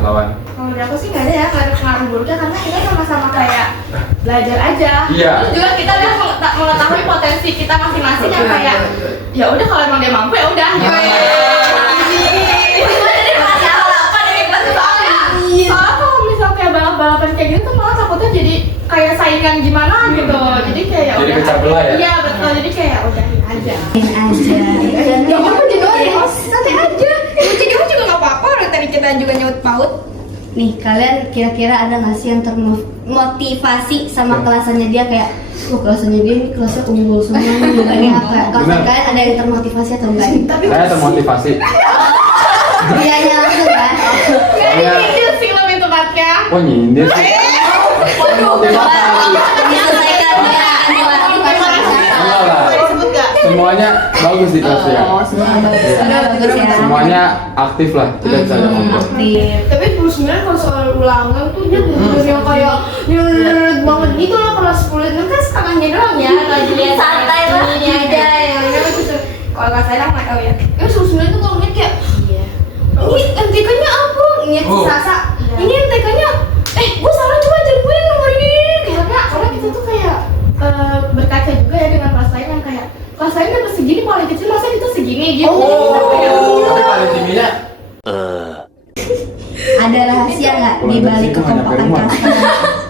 lawan. Kalau dari aku sih nggak ada ya, nggak ada pengaruh buruknya karena kita sama-sama kayak belajar aja. Iya. Terus juga kita udah mengetahui potensi kita masing-masing yang kayak ya udah kalau emang dia mampu ya udah. Soalnya kalau misal kayak balap-balapan kayak gitu tuh malah takutnya jadi kayak saingan gimana gitu. Jadi kayak ya Jadi udah. pecah belah ya? Iya betul. Jadi kayak udahin aja. Ya apa jenuhin, santai aja. Jadi aku juga nggak apa-apa, orang tadi kita juga nyaut paut. nih kalian kira-kira ada nggak sih yang termotivasi sama kelasannya dia kayak kelasannya dia ini kelasnya unggul semua nih bukannya apa kalau Benar. kalian ada yang termotivasi atau enggak? Saya termotivasi. Dianya langsung kan? Soalnya, Nyindir sih lebih tepatnya. kok nyindir sih? Motivasi. Diselesaikan ya Enggak lah. Disebut gak? Semuanya bagus di kelas ya. bagus ya. Semuanya aktif lah. Kita bisa ada ngobrol. Tapi 29 kalau soal ulangan tuh dia bener yang kayak nerd banget gitu lah. Kalau 10 itu kan setengahnya doang ya. Kalau dilihat Santai lah. ini aja yang lainnya gitu. Kalau nggak saya nggak tahu ya. Ya 29 tuh kalau ngeliat kayak ini MTK-nya apa? Ingat si Sasa. Ini MTK-nya gue salah coba aja gue yang nomor ini. Karena kita tuh kayak berkaca juga ya dengan kelas lain yang kayak kelas lain dapat segini paling kecil masa kita segini gitu. Tapi paling tingginya Ada rahasia nggak di balik kekompakan kelas kalian?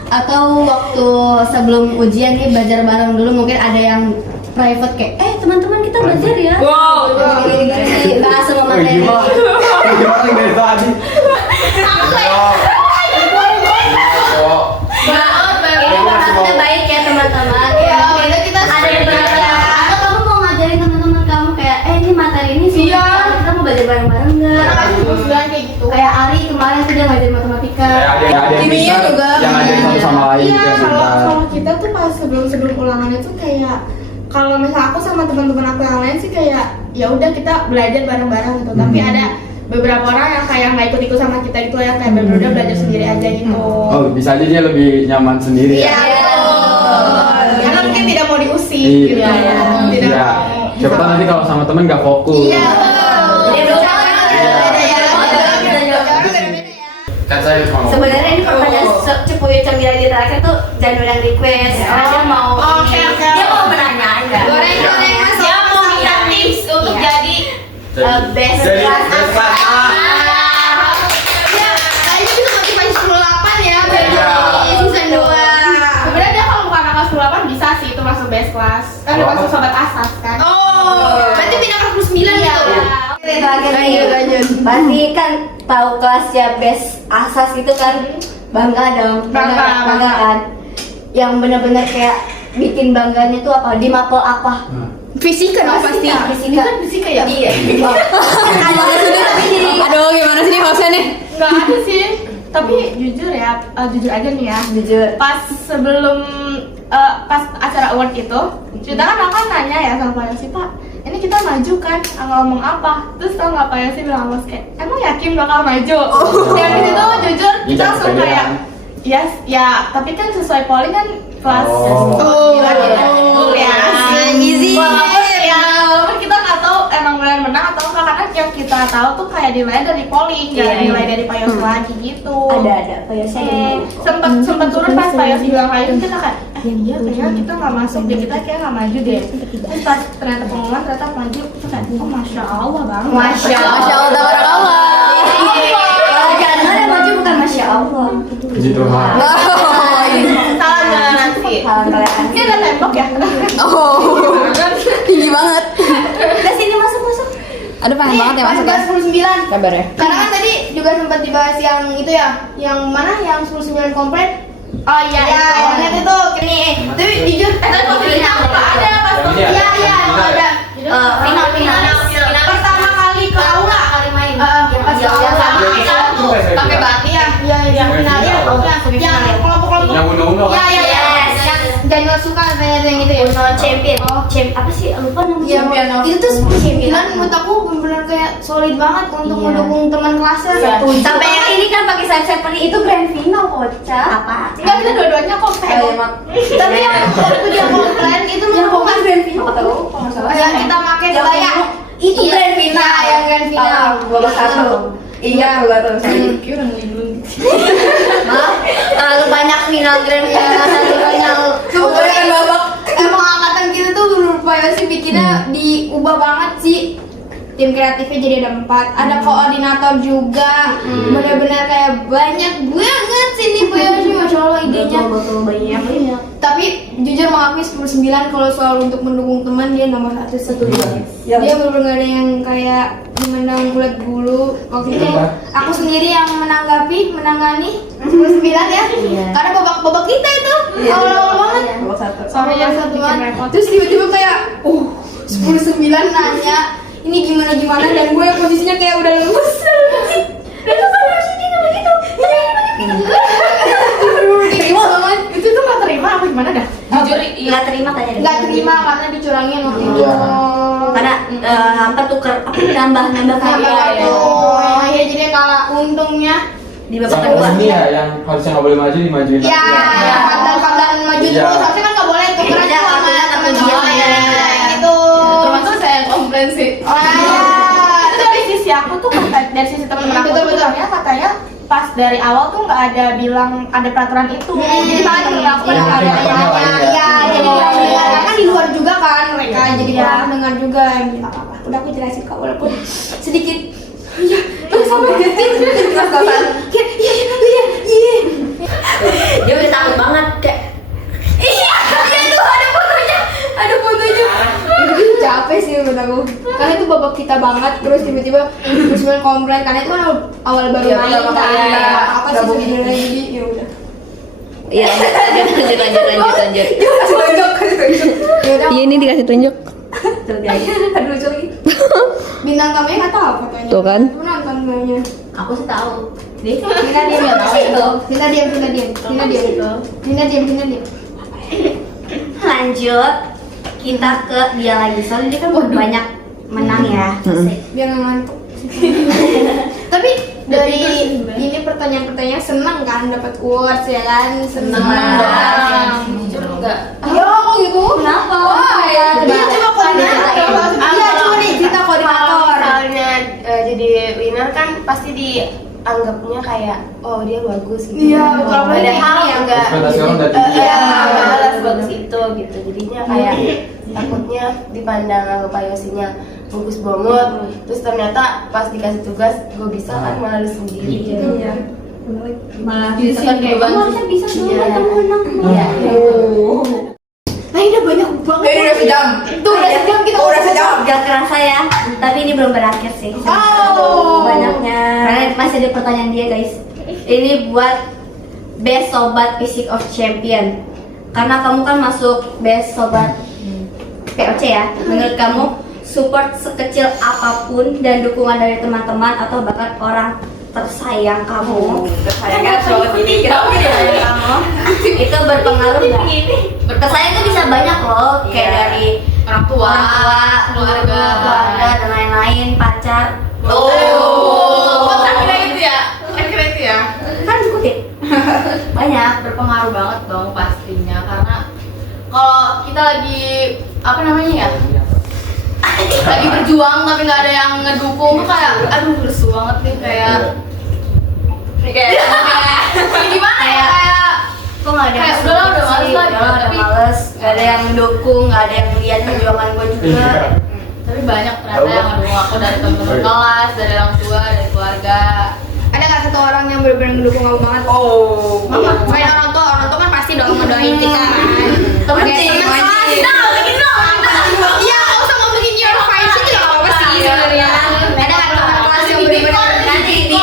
Atau waktu sebelum ujian nih belajar bareng dulu mungkin ada yang private kayak teman-teman kita belajar ya. Gini, bahas semua materi. Gimana dari tadi? Maksudnya baik ya teman-teman. Ya, mungkin kita ada yang belajar. Atau kamu mau ngajarin teman-teman kamu kayak ini materi ini sih. Kita mau belajar bareng-bareng nggak? Kayak gitu. Kayak Ari kemarin tuh dia ngajarin matematika. Ada yang Kimia pintar, juga. yang ngajarin satu sama lain Iya, gitu yang kalau pintar. kita tuh pas sebelum ulangannya tuh kayak kalau misal aku sama teman-teman aku yang lain sih kayak ya udah kita belajar bareng-bareng gitu. Tapi ada beberapa orang yang kayak nggak ikut-ikut sama kita gitu ya kayak bener-bener belajar sendiri aja gitu. Oh, bisa aja dia lebih nyaman sendiri ya. Karena mungkin tidak mau diusir Iya. gitu. Tidak Iya. mau. Siapa tahu nanti kalau sama temen nggak fokus. Iya. Kan saya cuma ngomong. Sebenarnya ini pertanyaan Cipuyu Cemila di terakhir tuh jangan yang request. Dia mau dia mau bertanya aja. Goreng-goreng masuk. Dia mau minta tips untuk Iya. jadi Best Jadi class best class A. Ya, kayaknya bisa motivasi 10-8 ya Iya. dari season 2. Sebenarnya dia kalau bukan kelas 8 bisa sih itu masuk best class. Kan dia Apa? masuk sobat asas kan. Oh, berarti pindah ke 9 Iya. gitu. Terakhir nih, pasti kan tahu kelasnya best asas gitu kan, bangga dong, Bangga. kan. Yang benar-benar kayak bikin bangganya tuh apa? Di mapel apa? Fisika dong pasti. Fisika. Fisika ya? Iya. Aduh, gimana sih nih maksudnya nih? Nggak ada sih. Tapi jujur ya, jujur aja nih ya. Jujur. Pas sebelum pas acara award itu, kita kan akan nanya ya sama Pak Yosi, Pak, ini kita maju kan, ngomong apa? Terus tau nggak Pak Yosi bilang sama kayak, emang yakin bakal maju? Dan di situ jujur kita langsung kayak, yes, ya, tapi kan sesuai polling kan kelas Oh. 9 gitu ya. Easy. Walaupun kita nggak tahu emang benar menang atau enggak, karena yang kita tahu tuh kayak dinilai dari polling, nggak dinilai dari Pak Yosi lagi gitu. Ada Pak Yosi. Sempat turun pas Pak Yosi bilang kayak gitu, kita kayak iya kayaknya kita nggak masuk deh, kita kayak nggak maju deh. Terus pas ternyata pengumuman ternyata maju, kita kayak oh masya Allah banget. Masya Allah, tabarakallah. Kalau jangan yang maju bukan Masya Allah. Puji Tuhan. Salah jalan nanti. Salah kalian. Ini ada tembok ya? Oh, tinggi banget. Udah sini masuk. Aduh, pengen banget ya masuk ya. Pas 10-9. Sabar ya. Karena kan tadi juga sempat dibahas yang itu ya, yang mana yang 99 komplain. Oh iya, Ya, yang itu ini. Tapi jujur, final nggak ada pas Yang ini ya? iya ada. Final. Pertama kali ke aula. Pas ke aula. Pakai batik. Iya, finalnya. Yang kelompok-kelompok. Yang uno-uno kan? Iya. Yang Daniel suka katanya yang itu ya. Uno champion. Apa sih? Lupa Iya, namanya. itu tuh sembilan menurut aku benar-benar kayak solid banget untuk mendukung teman kelasnya. Sampai yang ini kan pakai sayap itu grand final kocak. Apa? Enggak, kita dua-duanya kok Tapi yang waktu dia komplain itu menurutku kan grand final tahu. Yang kita pakai kebaya. Itu grand final. Iya, yang grand final. Babak 1. Ingat gua tuh. Maaf, terlalu banyak final grand final. Kemudian babak emang angkatan kita tuh bener sih bikinnya diubah banget sih. Tim kreatifnya jadi ada 4, ada koordinator juga. Bener-bener kayak banyak banget sih nih sih, masya Allah idenya. Betul banyak. Tapi jujur mengakui 99 kalau soal untuk mendukung teman dia nomor 1 setuju. Dia bener-bener ada yang kayak menang bulat bulu. Waktu itu aku sendiri yang menangani 99 ya. Karena babak kita itu awal-awal banget. Sampai yang satu banget. Terus tiba-tiba kayak 99 nanya ini gimana dan gue posisinya kayak udah lemes. itu tuh nggak terima apa gimana dah? Jujur nggak terima kayaknya. Nggak terima karena dicurangin waktu itu. Karena apa tuker nambah kartu. Akhirnya jadi kalah untungnya. di babak Sampai kedua. ini ya yang harusnya nggak boleh maju dimajuin. Ya, Fadlan maju Iya. terus. Harusnya kan nggak boleh tukeran Iya, sama kartunya teman-teman. iya. Itu. Termasuk saya yang komplain sih. Itu dari sisi aku tuh dari sisi temen-temen aku Betul, tuh betul. bilangnya katanya pas dari awal tuh nggak ada bilang ada peraturan itu. Jadi malah temen aku Iya, yang ada mungkin yang makanya. Iya, jadi karena di luar juga kan mereka jadi dengar juga. Nggak apa-apa. Udah aku jelasin kok walaupun sedikit. Iya, sampai detik keras-kerasan. Iya. Dia udah takut banget kayak Iya tuh ada fotonya. Itu capek sih menurut aku. Karena itu babak kita banget, terus tiba-tiba terus komplain karena itu kan awal baru main kan. Apa sih sebenarnya jadi ya udah. Iya, lanjut. Ya udah. Iya, ini dikasih tunjuk. Aduh lucu lagi. Bintang tamunya nggak tahu fotonya. Tuh kan. Aku nonton semuanya. aku sih tahu. Kita diam. Lanjut kita ke dia lagi soalnya dia kan banyak menang ya. Biar nggak ngantuk. Tapi dari ini pertanyaan-pertanyaan seneng kan dapat awards ya kan? Seneng. Jujur enggak. Ya kok gitu? Kenapa? Wah ya. Dia coba koordinator. Iya coba nih cerita Kalau koordinator. misalnya jadi winner kan pasti dianggapnya kayak oh dia bagus gitu. Iya, betul. Padahal yang enggak. Ekspektasi orang udah tinggi. Iya, padahal sebagus itu gitu. Jadinya kayak takutnya dipandang sama Pak Yosinya bagus banget. Terus ternyata pas dikasih tugas gue bisa kan malah harus sendiri gitu. Iya. Malah bisa kan kayak Kamu harusnya bisa dulu Iya. kamu menang. Iya. Nah ini udah banyak banget. Udah sejam. Tuh udah sejam kita udah sejam. Gak kerasa ya, tapi ini belum berakhir sih. Oh. Banyaknya. Karena masih ada pertanyaan dia guys. Ini buat Best Sobat Physique of Champion. Karena kamu kan masuk Best Sobat POC ya. Menurut kamu support sekecil apapun dan dukungan dari teman-teman atau bahkan orang tersayang kamu, tersayang kamu itu berpengaruh nggak? Tersayang itu bisa banyak loh, kayak dari orang tua, keluarga dan lain-lain, pacar. kira itu ya? Kira itu ya? Kan ikutin. Banyak. Berpengaruh banget dong pastinya karena kalau kita lagi apa namanya ya? Lagi berjuang tapi nggak ada yang ngedukung tuh kayak aduh lesu banget nih kayak gimana ya kayak Kok nggak ada yang Kayak, udahlah, udah males lah, udah tapi- males, nggak ada yang mendukung, nggak ada yang lihat perjuangan gue juga. tapi banyak ternyata yang ngedukung aku dari teman-teman kelas, dari orang tua, dari keluarga. Ada nggak satu orang yang benar-benar ngedukung kamu banget? Mama, selain orang tua kan pasti dong ngedoain kita kan. Temen Kayak sih, temen kelas. kita ngomongin dong. Iya, nggak usah ngomongin your fight itu nggak apa-apa sih sebenarnya. Ada nggak teman kelas yang benar-benar Nanti di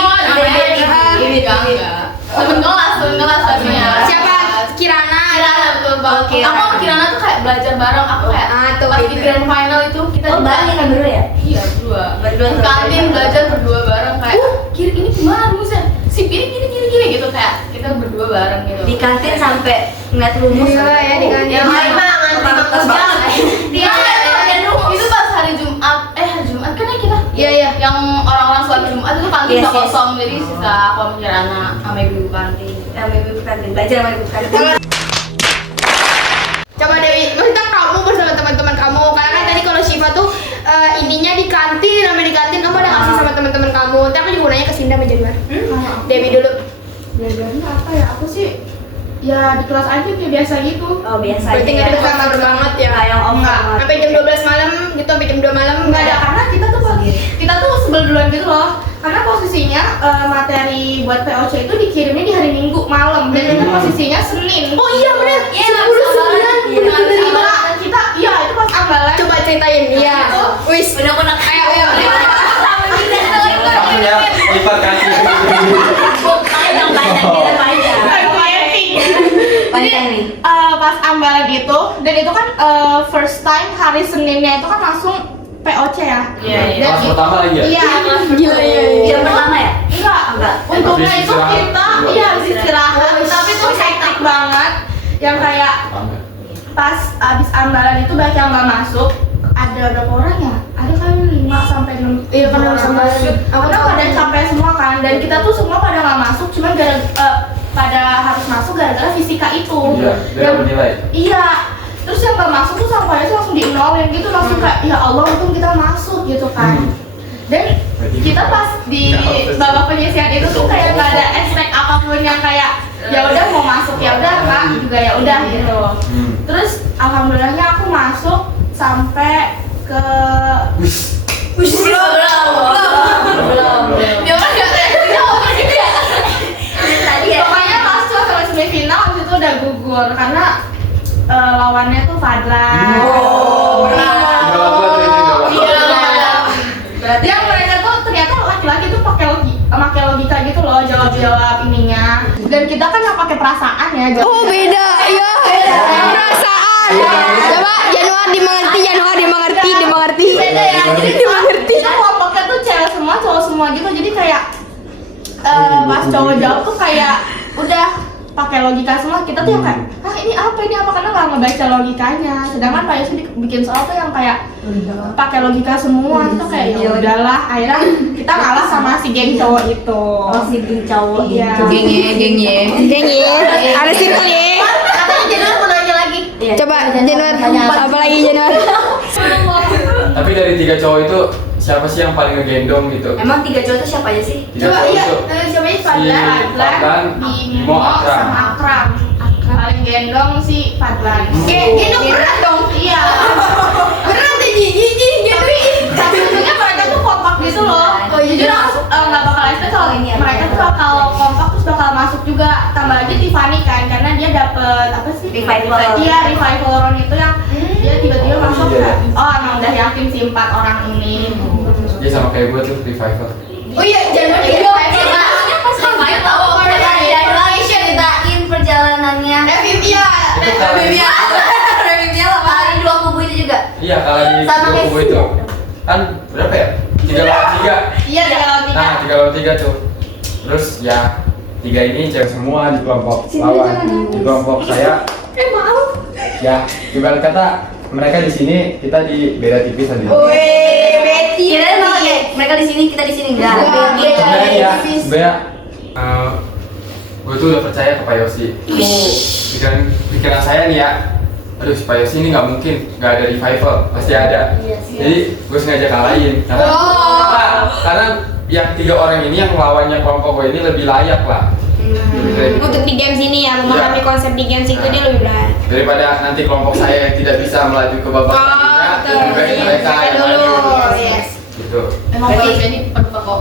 bareng. Aku kayak tuh pas kayak di gitu. grand final itu kita Oh, bareng kan berdua ya? Iya, berdua. Berdua Di kantin belajar berdua bareng kayak kiri ini gimana rumusnya? Sip ini gitu kayak kita berdua bareng gitu. Di kantin sampai ngeliat rumus. Gila ya di kantin. Ya main mah ngantri Pantas banget. banget. Itu pas hari Jumat kan ya kita. Iya. Yang orang-orang sholat Jumat itu kantin Yes, udah yes. kosong jadi sisa komputer anak sama ibu kantin. Ibu kantin, belajar sama ibu kantin. Coba Dewi, maksudnya kamu bersama teman-teman kamu. Karena kan tadi kalau Syifa tuh intinya di kantin, namanya di kantin kamu ada ngasih sama teman-teman kamu. Tapi aku juga nanya ke Sinda sama Januar. Dewi dulu. Belajarnya apa ya? Aku sih ya di kelas aja kayak biasa gitu. Oh, biasa Berarti nggak ada sama banget ya? Nggak yang over Nggak. banget. Sampai jam 12 malam gitu, sampai jam 2 malam Enggak ada karena kita tuh sebel duluan gitu loh. Karena posisinya materi buat POC itu dikirimnya di hari Minggu malam dan itu posisinya Senin. Oh iya benar. Iya, 10 9 Benar ambalan kita. Iya, itu pas ambalan. Coba ceritain. Iya. Wis. Bener-bener kayak Kamu ya lipat kaki. Panjang nih. Pas ambalan itu dan itu kan first time hari Seninnya itu kan langsung POC ya. Dan Kelas pertama lagi ya? Iya, Gila ya. Yang pertama ya? Enggak. Untungnya Habis itu istirahat. kita iya habis istirahat, tapi tuh hektik banget. Yang kayak pas abis ambalan itu banyak yang nggak masuk. Ada berapa orang ya? Ada kan 5 sampai 6. Iya, kan harus ambalan. Aku tahu pada sampai semua kan dan kita tuh semua pada nggak masuk, cuman pada harus masuk gara-gara fisika itu. Iya, dia menilai. Iya. Terus yang nggak masuk tuh sampahnya tuh langsung di-nolin gitu, langsung kayak ya Allah untung kita masuk gitu kan. Dan kita pas di babak penyisian itu tuh kayak nggak ada expect apapun yang kayak ya udah mau masuk ya udah nggak juga ya udah gitu. Terus alhamdulillahnya aku masuk sampai ke Belum. dia kan nggak reaksinya over gitu ya. Tadi ya. Pokoknya pas tuh sampai semifinal habis itu udah gugur karena lawannya tuh Fadlan. Berarti Yang mereka tuh ternyata laki-laki tuh pakai logika gitu loh jawab ininya. Dan kita kan nggak pakai perasaan ya. Oh beda. Iya. Perasaan. Coba Januar dimengerti. Beda ya. Jadi kita kelompoknya tuh cewek semua, cowok semua gitu. Jadi kayak pas cowok jawab tuh kayak udah pakai logika semua. Kita tuh yang kayak ini apa karena nggak ngebaca logikanya. Sedangkan Pak Yusuf bikin soal tuh yang kayak pakai logika semua. Kita kayak ya udahlah. Akhirnya kita kalah sama si geng cowok itu. oh si geng cowok Iya. Geng ya. Ada circle ya. Katanya Januar mau nanya lagi. Coba Januar. Apa lagi Januar? Tapi dari 3 cowok itu siapa sih yang paling ngegendong gitu? Emang 3 cowok itu siapa aja sih? 3 Coba cowok iya, itu. coba Si Fadlan, Bimo, Akram. sama Akram. Paling gendong si Fadlan. Gendong berat dong. Iya. Berat deh Gigi gituin. Tapi untungnya mereka tuh kompak gitu loh. Oh, iya. Jujur aku nggak bakal expect kalau mereka tuh bakal kompak terus bakal masuk juga. Tambah lagi Tiffany kan, karena dia dapet apa sih? Revival. Iya, revival Ron itu yang dia tiba-tiba masuk. Iya. Oh, emang udah yakin si 4 orang ini. Dia sama kayak gue tuh revival. Oh iya Januar Iya, juga. Pas main tahu Januari ceritain perjalanannya. Revivia. Revivia apa? Di 2 kubu itu juga. Iya, kalau di Sama kayak kubu itu kan berapa ya? 3 lawan 3. Iya, 3 lawan 3. Nah, 3 lawan 3 tuh. Terus ya 3 ini cewek semua di kelompok lawan. Di kelompok saya. Ya, ibarat kata mereka di sini, kita di beda tipis tadi. Wih, Betty. Kirain malah kayak mereka di sini, kita di sini enggak. Sebenarnya ya, gue tuh udah percaya ke Pak Yosi. Pikiran saya nih ya, aduh Pak Yosi ini nggak mungkin nggak ada revival, pasti ada. Jadi gue sengaja kalahin karena yang 3 orang ini yang lawannya kelompok gue ini lebih layak lah. Untuk di games ini ya, memahami konsep di games itu dia lebih berat. Daripada nanti kelompok saya yang tidak bisa melaju ke babak selanjutnya, lebih baik mereka yang maju. Yes. Gitu. Emang kalau jadi perkok.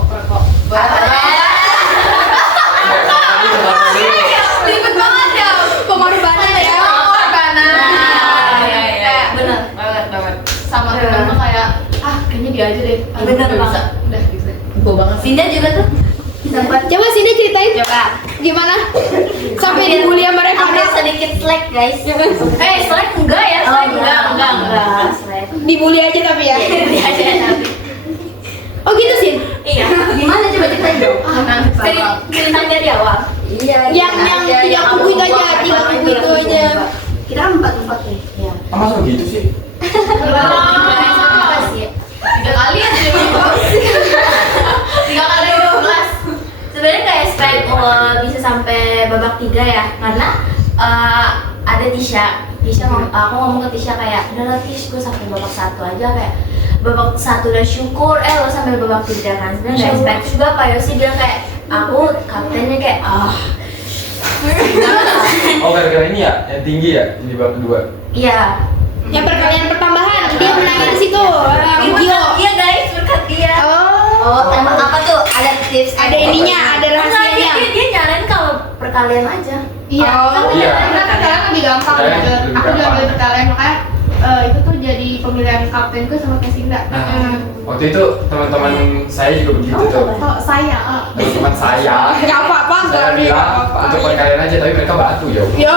Ribet banget ya pengorbanan ya. Bener banget. Sama temen tuh kayak kayaknya dia aja deh. Bener Nggak bisa. banget. Udah bisa. Gue banget. Sinda juga tuh sempat Coba sini ceritain Dit? Coba. Gimana? Sampai dibully sama Reva Agak sedikit slack guys. Slack enggak ya? Slack enggak. Slack. Dibully aja tapi ya. Dia aja tapi. Oh gitu sih. Iya. Gimana coba ceritain dong? Ceritanya dari awal. Iya. Yang 3 kubu itu aja, 3 kubu itu aja. Kita kan 4 nih. Iya. Masa gitu sih? 3 kali ya 3 kali 12. Sebenarnya kayak expect bisa sampai babak 3 ya, karena ada Tisha aku ngomong ke Tisha kayak udah lah Tish, gue sampai babak 1 aja, kayak babak 1 udah syukur, lo sampai babak 3 kan. Sebenarnya nggak expect juga Pak Yosi bilang kayak aku kaptennya kayak Oh gara-gara ini ya, yang tinggi ya di babak kedua. iya. Yang perkalian pertambahan, dia menangin di situ. Video. Iya guys, berkat dia. Oh, Emang apa tuh? Ada tips, ada ininya, ada rahasianya. Dia nyaranin kalau perkalian aja. Iya, kan iya. karena perkalian lebih gampang Perkalian gitu. lebih Aku juga gampang. ambil perkalian, makanya itu tuh jadi pemilihan kaptenku sama Kesinda. Nah, waktu itu teman-teman saya juga begitu tuh. Oh, saya. Teman-teman saya. Gak apa-apa, Saya bilang untuk perkalian aja, tapi mereka batu ya. Yo,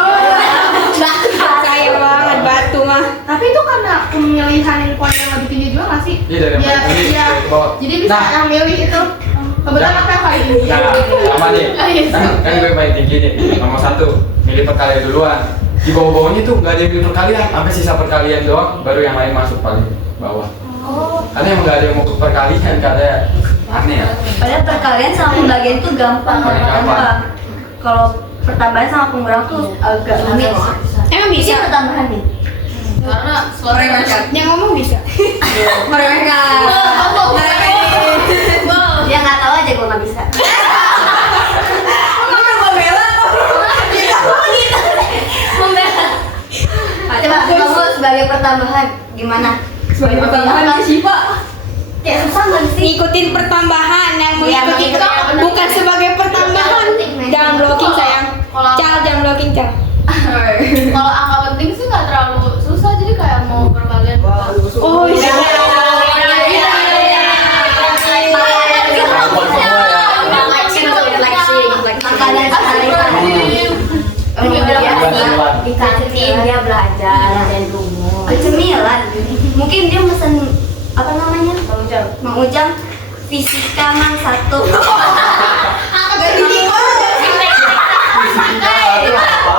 saya banget batu mah. Tapi itu karena pemilihan poin yang lebih tinggi juga nggak sih? Iya dari Iya, yang ini iya. ke bawah. Jadi bisa Nah. yang milih itu. Kebetulan Nah. aku yang paling tinggi. Nah, sama nih. Kan gue paling tinggi nih. Nomor 1, milih perkalian duluan. Di bawah-bawahnya tuh nggak ada yang milih perkalian, sampai sisa perkalian doang, baru yang lain masuk paling bawah. Karena emang nggak ada yang mau ke perkalian, karena aneh ya. Padahal perkalian sama pembagian tuh gampang. Gampang. Kalau pertambahan sama pengurang tuh agak rumit. Emang bisa? Ini pertambahan nih. Karena suara Yang ngomong bisa. Mereka. Dia nggak tahu aja gue nggak bisa. Membela. Coba kamu sebagai pertambahan gimana? Sebagai pertambahan sih Pak. Kayak susah nggak sih? Ngikutin pertambahan yang Iya, mengikuti bener. bukan sebagai pertambahan. Jangan blocking sayang. Cal, jangan blocking Cal. kalau angka penting sih nggak terlalu susah, jadi kayak mau perkalian. Oh iya. Dikatin dia belajar dan rumus. Cemilan. Mungkin dia mesen apa namanya? Mang Ujang fisika mang 1.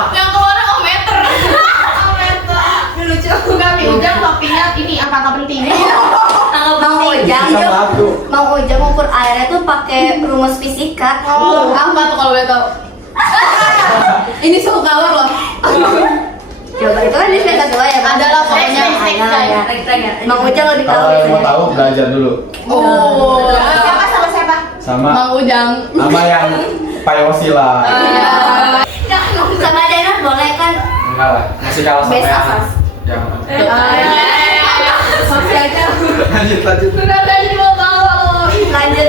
Yang keluar meter. Lucu. Enggak, Mi Ujang topiknya ini angka penting. Mang Ujang ukur airnya tuh pakai rumus fisika. Apa tuh kalau boleh tahu? Ini suhu kawar loh. Coba itu kan di semester 2 ya. Ada lah pokoknya. Ada ya. Mang Ujang lebih tahu. Kalau yang mau tahu belajar dulu. Oh. Siapa sama siapa? Sama Mang Ujang. sama yang Pak Yosi lah. Sama Dana boleh kan? Enggak lah, masih kalah sama Base yang asas. yang lanjut. Udah jadi mau tahu. Lanjut.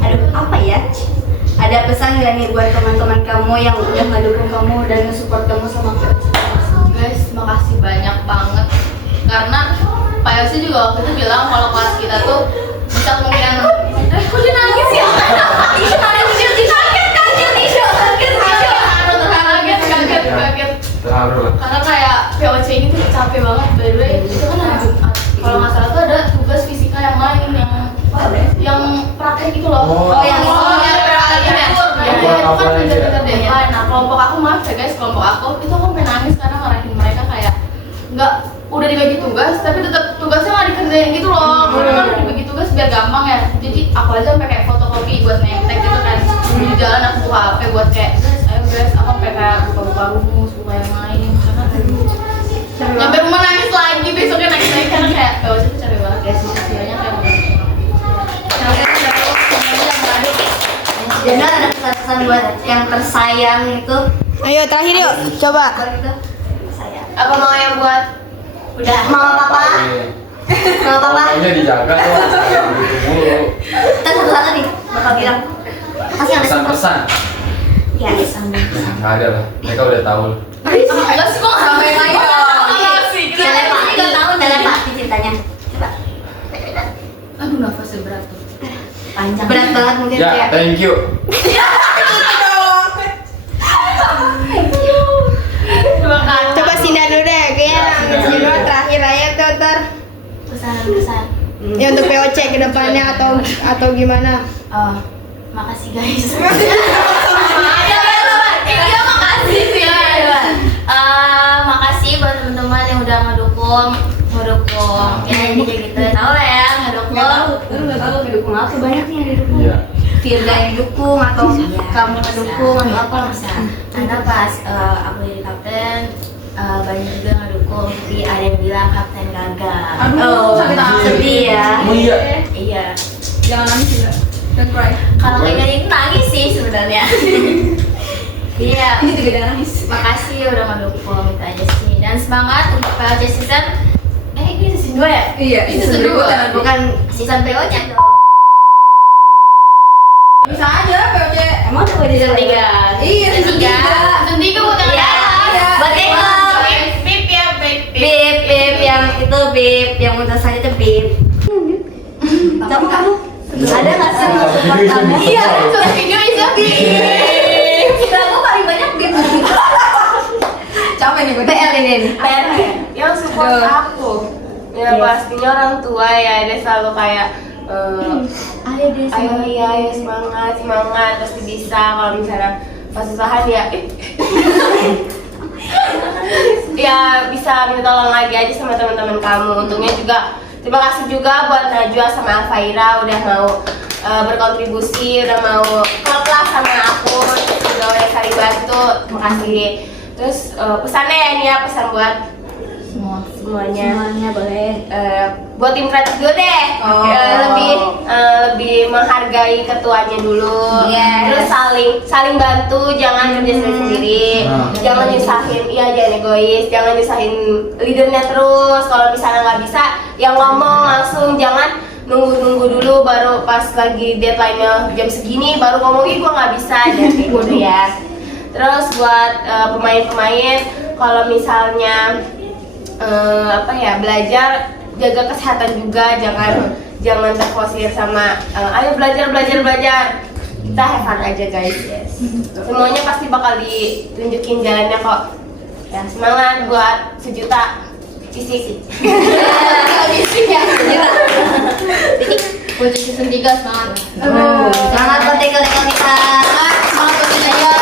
Aduh, apa ya? Ada pesan gak nih buat teman-teman kamu yang udah ngedukung kamu dan nge-support kamu sama Guys, makasih banyak banget. Karena Pak Yosi juga waktu itu bilang kalau kelas kita tuh bisa kemungkinan. Kok dia nangis ya? Kaget. Terharu lah. Karena kayak POC ini tuh capek banget. By the way, itu kan hari Jumat. Kalau nggak salah tuh ada tugas fisika yang lain yang praktek gitu loh. Oh, yang praktek ya. Ya, itu kan Laporan aja. pinter-pinter deh. Nah, kelompok aku maaf ya guys, kelompok aku itu aku sampai nangis karena ngarahin mereka kayak nggak udah dibagi tugas tapi tetap tugasnya nggak dikerjain gitu loh. Karena kan udah dibagi tugas biar gampang ya. Jadi aku aja sampai kayak fotokopi buat ngetek gitu kan. Di jalan aku buka HP buat kayak guys, aku sampai kayak buka rumus, buka yang lain karena nyampe rumah nangis lagi, besoknya nangis lagi karena kayak gak usah capek banget guys, makasih banyak ya Dana ada pesan-pesan buat yang tersayang itu. Ayo terakhir yuk, coba. Sayang. apa mau yang buat Udah, mama papa. Mama papa. Pokoknya dijaga tuh. Gitu mulu. Kita satu-satu nih bakal bilang. Kasih yang Pesan-pesan. Ya, sama. Nggak ada lah. Mereka udah tahu. enggak sih kok nggak sampai lagi Telepati cintanya. Coba. aduh nafasnya berat tuh panjang berat banget mungkin Ya, kayak thank you. Coba Sinda dulu deh, kayaknya Sinda terakhir aja tuh pesan-pesan. ya untuk POC ke depannya atau gimana? Oh, makasih guys. Makasih buat teman-teman yang udah ngedukung ya jadi gitu tahu lah ya ngedukung apa banyak nih yang didukung Iya. Firda yang dukung atau kamu ngedukung atau apa karena pas aku jadi kapten banyak juga ngedukung tapi ada yang bilang kapten gagal. Sakit hati. Sedih ya. Oh iya. Iya. Jangan nangis juga. Don't cry. Kalau kayak gini nangis sih sebenarnya. Iya. Ini juga udah nangis. Makasih udah ngedukung itu aja sih. Dan semangat untuk POC season. Ini season 2 ya? Iya, Season 2. Bukan season POC dong. Bisa aja POC. Emang udah di season 3? Iya, season 3. Season 3 bukan Iya. Buat Eko. Bip ya, Bip yang itu bip yang untuk saya itu bip. Kamu ada nggak sih yang support kamu? Iya, Suara video itu Aku paling banyak bip. Capek nih gue. PL ini. PR yang support aku. Ya pastinya orang tua ya, dia selalu kayak Ayo deh ayo semangat pasti bisa. Kalau misalnya pas usaha ya ya bisa minta tolong lagi aja sama teman-teman kamu. Untungnya juga terima kasih juga buat Najwa sama Alfaira udah mau berkontribusi, udah mau klop lah sama aku, udah saling bantu. Terima kasih. Terus pesannya ya ini ya, pesan buat semuanya boleh. Buat tim kreatif dulu deh. Lebih menghargai ketuanya dulu. Yes. Terus saling bantu, jangan kerja sendiri. Jangan nyusahin, jangan egois, jangan nyusahin leadernya terus. Kalau misalnya nggak bisa, yang ngomong langsung, jangan nunggu dulu baru pas lagi deadline-nya jam segini baru ngomong gue nggak bisa, jangan kayak gitu ya. Terus buat pemain-pemain, kalau misalnya belajar, jaga kesehatan juga, jangan terforsir sama ayo belajar. Kita have fun aja guys. Yes. Semuanya pasti bakal ditunjukin jalannya kok. Ya, semangat buat 1 juta isi. Buat season 3 semangat. Semangat buat Eko kita. Semangat buat saya.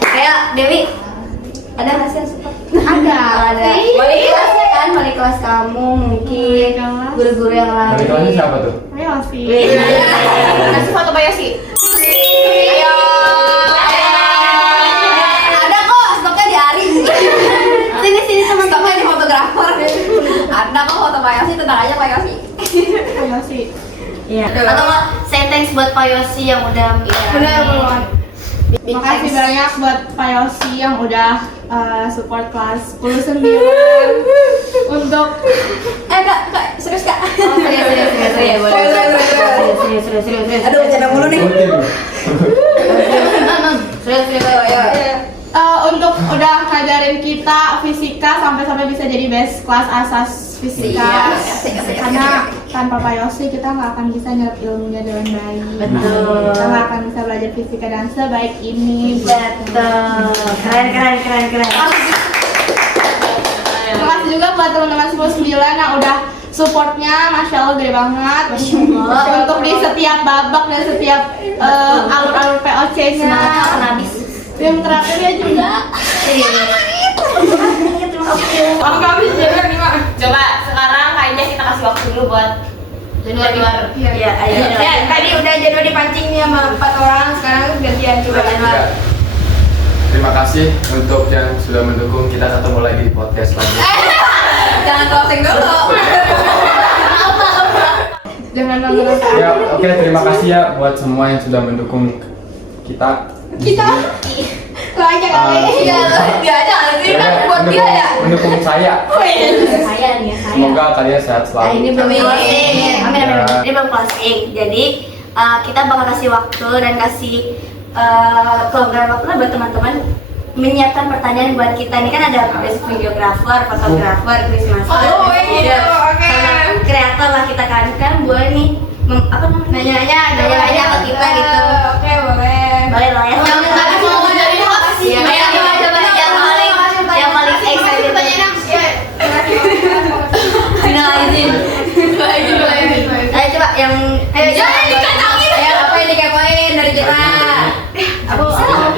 Ayo Dewi. Ada nggak sih yang support? Ada. Wali kelasnya kan, wali kelas kamu mungkin, guru-guru yang lain. Dari kelasnya siapa tuh? Ayo sih. Kasih foto Pak Yosi. Ayo. Ada kok, stoknya di Ari. Sini teman-teman di fotografer. Ada kok foto Pak Yosi, tenang aja Pak Yosi. Ayo sih. Iya. Atau nggak, say thanks buat Pak Yosi yang udah Benar banget. Makasih banyak buat Pak Yosi yang udah support kelas 19 untuk Kak, serius Kak? Serius. Aduh, bercanda mulu nih. untuk udah ngajarin kita fisika sampai bisa jadi best kelas asas fisika. Karena tanpa Pak Yosi kita nggak akan bisa nyerap ilmunya dengan baik. Betul. Kita nggak akan bisa belajar fisika dan sebaik ini. Betul. Keren. Terima kasih juga buat teman-teman 19 yang udah supportnya, masya Allah gede banget. Untuk di setiap babak dan setiap alur-alur POC-nya. Semangatnya akan habis. Tim terakhirnya juga. Coba sekarang kayaknya kita kasih waktu dulu buat Januari. Iya, ayo. Ya, tadi udah Januari dipancing nih sama 4 orang, sekarang gantian coba Januari. Ya. Terima kasih untuk yang sudah mendukung. Kita ketemu lagi di podcast lagi. Jangan closing dulu. Jangan nangis. Ya, oke, terima kasih ya buat semua yang sudah mendukung kita. Lo aja kali. Iya, Dia aja nanti kan buat dia ya. Mendukung saya. Saya nih ya, saya. Semoga kalian sehat selalu. Ini belum closing. Amin. Ya. Ini belum closing. Jadi kita bakal kasih waktu dan kasih program waktu buat teman-teman menyiapkan pertanyaan buat kita. Ini kan ada best videographer, fotografer, Christmas. Oh, iya, oke. Kreator lah kita kan boleh nih apa namanya? Nanya-nanya ke kita gitu. Oke, boleh. Boleh lah ya. Yang tadi mau jadi host. Iya, coba yang paling excited. Finalizing. Ayo coba yang Jangan dikacangin. Apa yang dikepoin dari kita? aku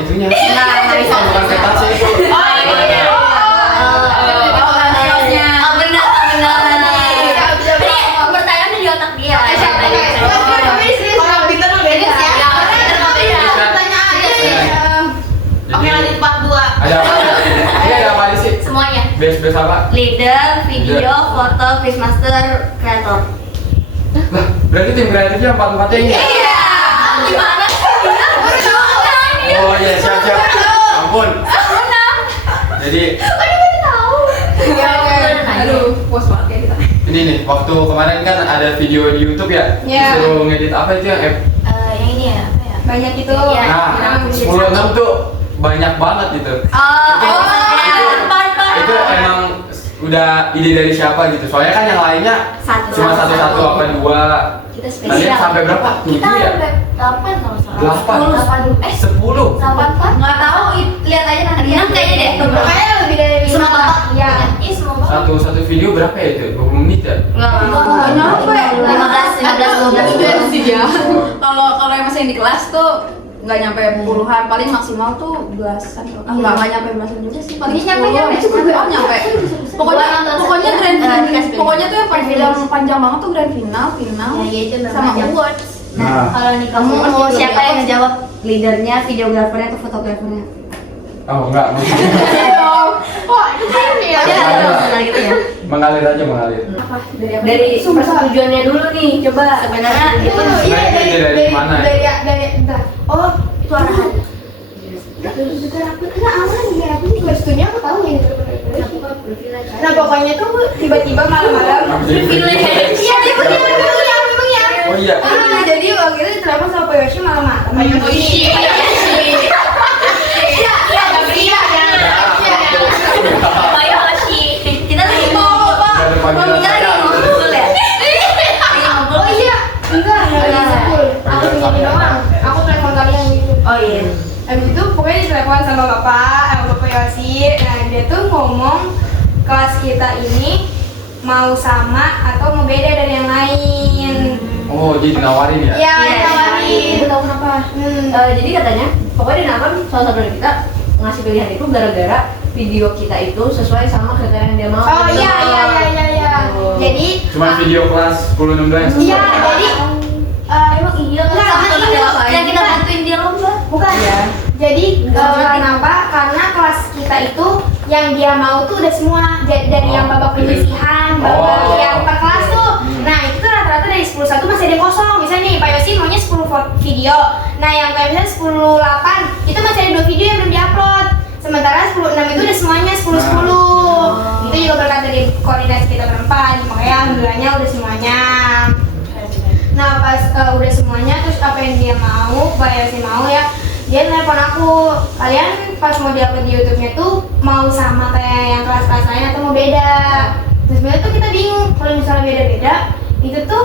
Itunya. Nah, nggak bisa. Bukan kertasnya itu. Pertanyaannya di otak dia. Orang pintar mah beda ya. Oke, lanjut part 2. Ada apa? Ini ada apa aja sih? Semuanya. Base apa? Leader, video, foto, quizmaster, kreator. Lah, berarti tim kreatifnya 4-4-nya ini. Iya. Gimana sih? Oh iya, siap. Ampun. Jadi Aduh, puas banget ya kita. ini nih, waktu kemarin kan ada video di YouTube ya, Iya. disuruh ngedit apa itu yang Yang ini ya, apa ya? Banyak itu. Iya. Nah, 10-6 tuh banyak banget gitu. Itu emang udah ide dari siapa gitu? Soalnya kan yang lainnya cuma satu-satu apa dua. Kita Kalian spesial. sampai berapa? 7 Kita ya? sampai 8 kalau salah. 8. 10. 8 Nggak tahu, lihat aja nanti. 6 kayaknya deh. Makanya lebih dari Semua bapak. Iya. Ih, semua bapak. Satu video berapa ya itu? 20 menit ya? Nggak nyampe. 15, 12. sih dia. Kalau yang masih di kelas tuh nggak nyampe puluhan, paling maksimal tuh belasan. Nggak nyampe belasan juga sih, paling Nyampe, 10. Oh, nyampe. Pokoknya tuh yang panjang banget tuh grand final Ya, itu sama namanya. awards. Nah, Kalau nih kamu mau siapa yang ngejawab? Leadernya, videografernya, atau fotografernya? oh enggak, Kok itu kan ya? Ya, gitu ya. mengalir aja mengalir. Dari persetujuannya dulu nih, coba sebenarnya itu Sebenarnya ide dari mana? Bentar. Oh, itu arahan. Enggak aman ya, aku juga setuju, aku tahu ya itu. Nah, pokoknya tuh tiba-tiba malam-malam. Privilege. Iya, dia begitu ya. Oh iya. Jadi waktu itu ditelepon sama Pak Yoshi malam-malam. Ayo Hoshi. Kita lagi mau Ada panggilan kita lagi saya. ngobrol ya. Lagi ngobrol. Oh iya, enggak school. Aku begini doang. Aku telepon kalian gitu. Oh iya. Habis itu pokoknya ditelepon sama Bapak Yosi. Nah, dia tuh ngomong kelas kita ini mau sama atau mau beda dari yang lain. Oh, jadi nawarin ya? Iya, Iya, ditawarin. Aku tahu kenapa. Jadi katanya, pokoknya dinawarin salah satu dari kita ngasih pilihan itu gara-gara video kita itu sesuai sama kriteria yang dia mau. Oh iya. Jadi Cuma video kelas 10-16 yang sesuai. iya, jadi Emang iya kan Enggak, sama ini ini loh, yang kita bantuin dia lomba. bukan. Jadi kenapa? Karena kelas kita itu yang dia mau tuh udah semua dari yang babak penyisihan, babak yang per kelas tuh. Nah, itu tuh rata-rata dari 10-1 masih ada yang kosong. Misalnya nih, Pak Yosi maunya 10 video. Nah, yang kayak misalnya 10-8 itu masih ada 2 video yang belum diupload. Sementara 10-6 itu udah semuanya 10-10. Itu juga berkat dari koordinasi kita berempat. Makanya alhamdulillahnya udah semuanya. Nah, pas udah semuanya, terus apa yang dia mau, Pak Yosi mau ya, dia nelpon aku, kalian pas mau diupload di YouTube-nya tuh mau sama kayak yang kelas-kelas lain atau mau beda. Terus sebenarnya tuh kita bingung, kalau misalnya beda-beda, itu tuh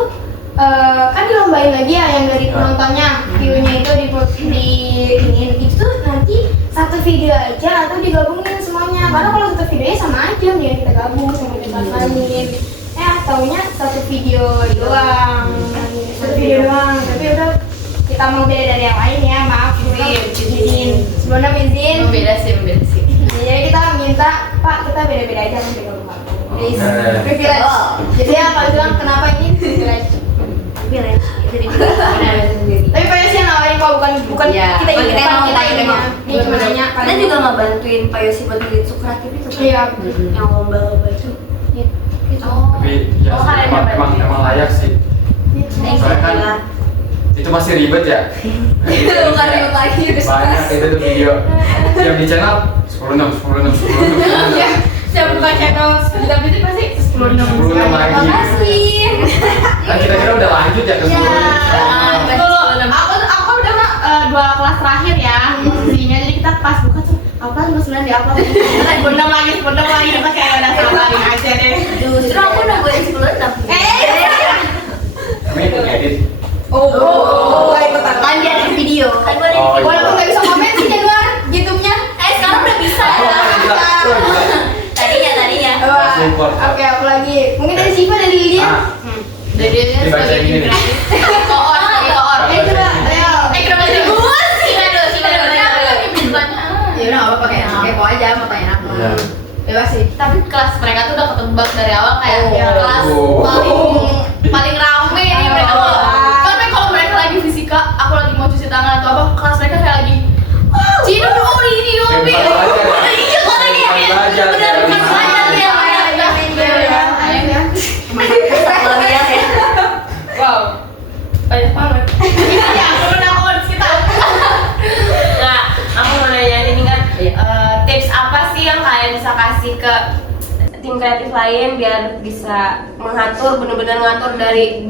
kan dilombain lagi ya yang dari penontonnya, view-nya itu itu tuh nanti satu video aja atau digabungin semuanya. Karena kalau satu videonya sama aja, dia kita gabung sama kelas lain. Taunya satu video doang, tapi udah kita mau beda dari yang lain ya, maaf izin sebelumnya izin. Beda sih. Jadi kita minta Pak, kita beda-beda aja nanti kalau please. Oke. Privilege. Jadi ya kalau bilang kenapa ini privilege. Privilege. Jadi Tapi Pak Yosi yang nawarin kok, bukan Iya. kita ini, Kita mau, kita ini kita mah. Ini cuma nanya kita juga nggak bantuin Pak Yosi buat bikin sukratif itu kan? Iya. Yang lomba-lomba itu. Tapi ya Oh, kalian emang layak sih. Soalnya kan itu masih ribet ya. Bukan ribet lagi, Banyak itu tuh video yang di channel 10-6. Iya. Saya buka channel kita berarti pasti 10 lagi. Makasih. Kan kita kira udah lanjut ya ke 10. Aku udah 2 kelas terakhir ya posisinya, jadi kita pas buka tuh aku kan 9 di upload. Kita bundem lagi kita kayak udah sabarin aja deh. Justru aku nungguin 10 Kami ikut edit. kelas mereka kayak lagi Cina dulu ini Kayak Yobi. bukan belajar ya? Iya, makanya Bukan belajar benar ya. bukan belajar ya. Kelebihan ya. Wow, banyak banget. Ya, aku kita. Nah, aku mau nanya ini kan, tips apa sih yang kalian bisa kasih ke tim kreatif lain biar bisa mengatur, bener-bener ngatur dari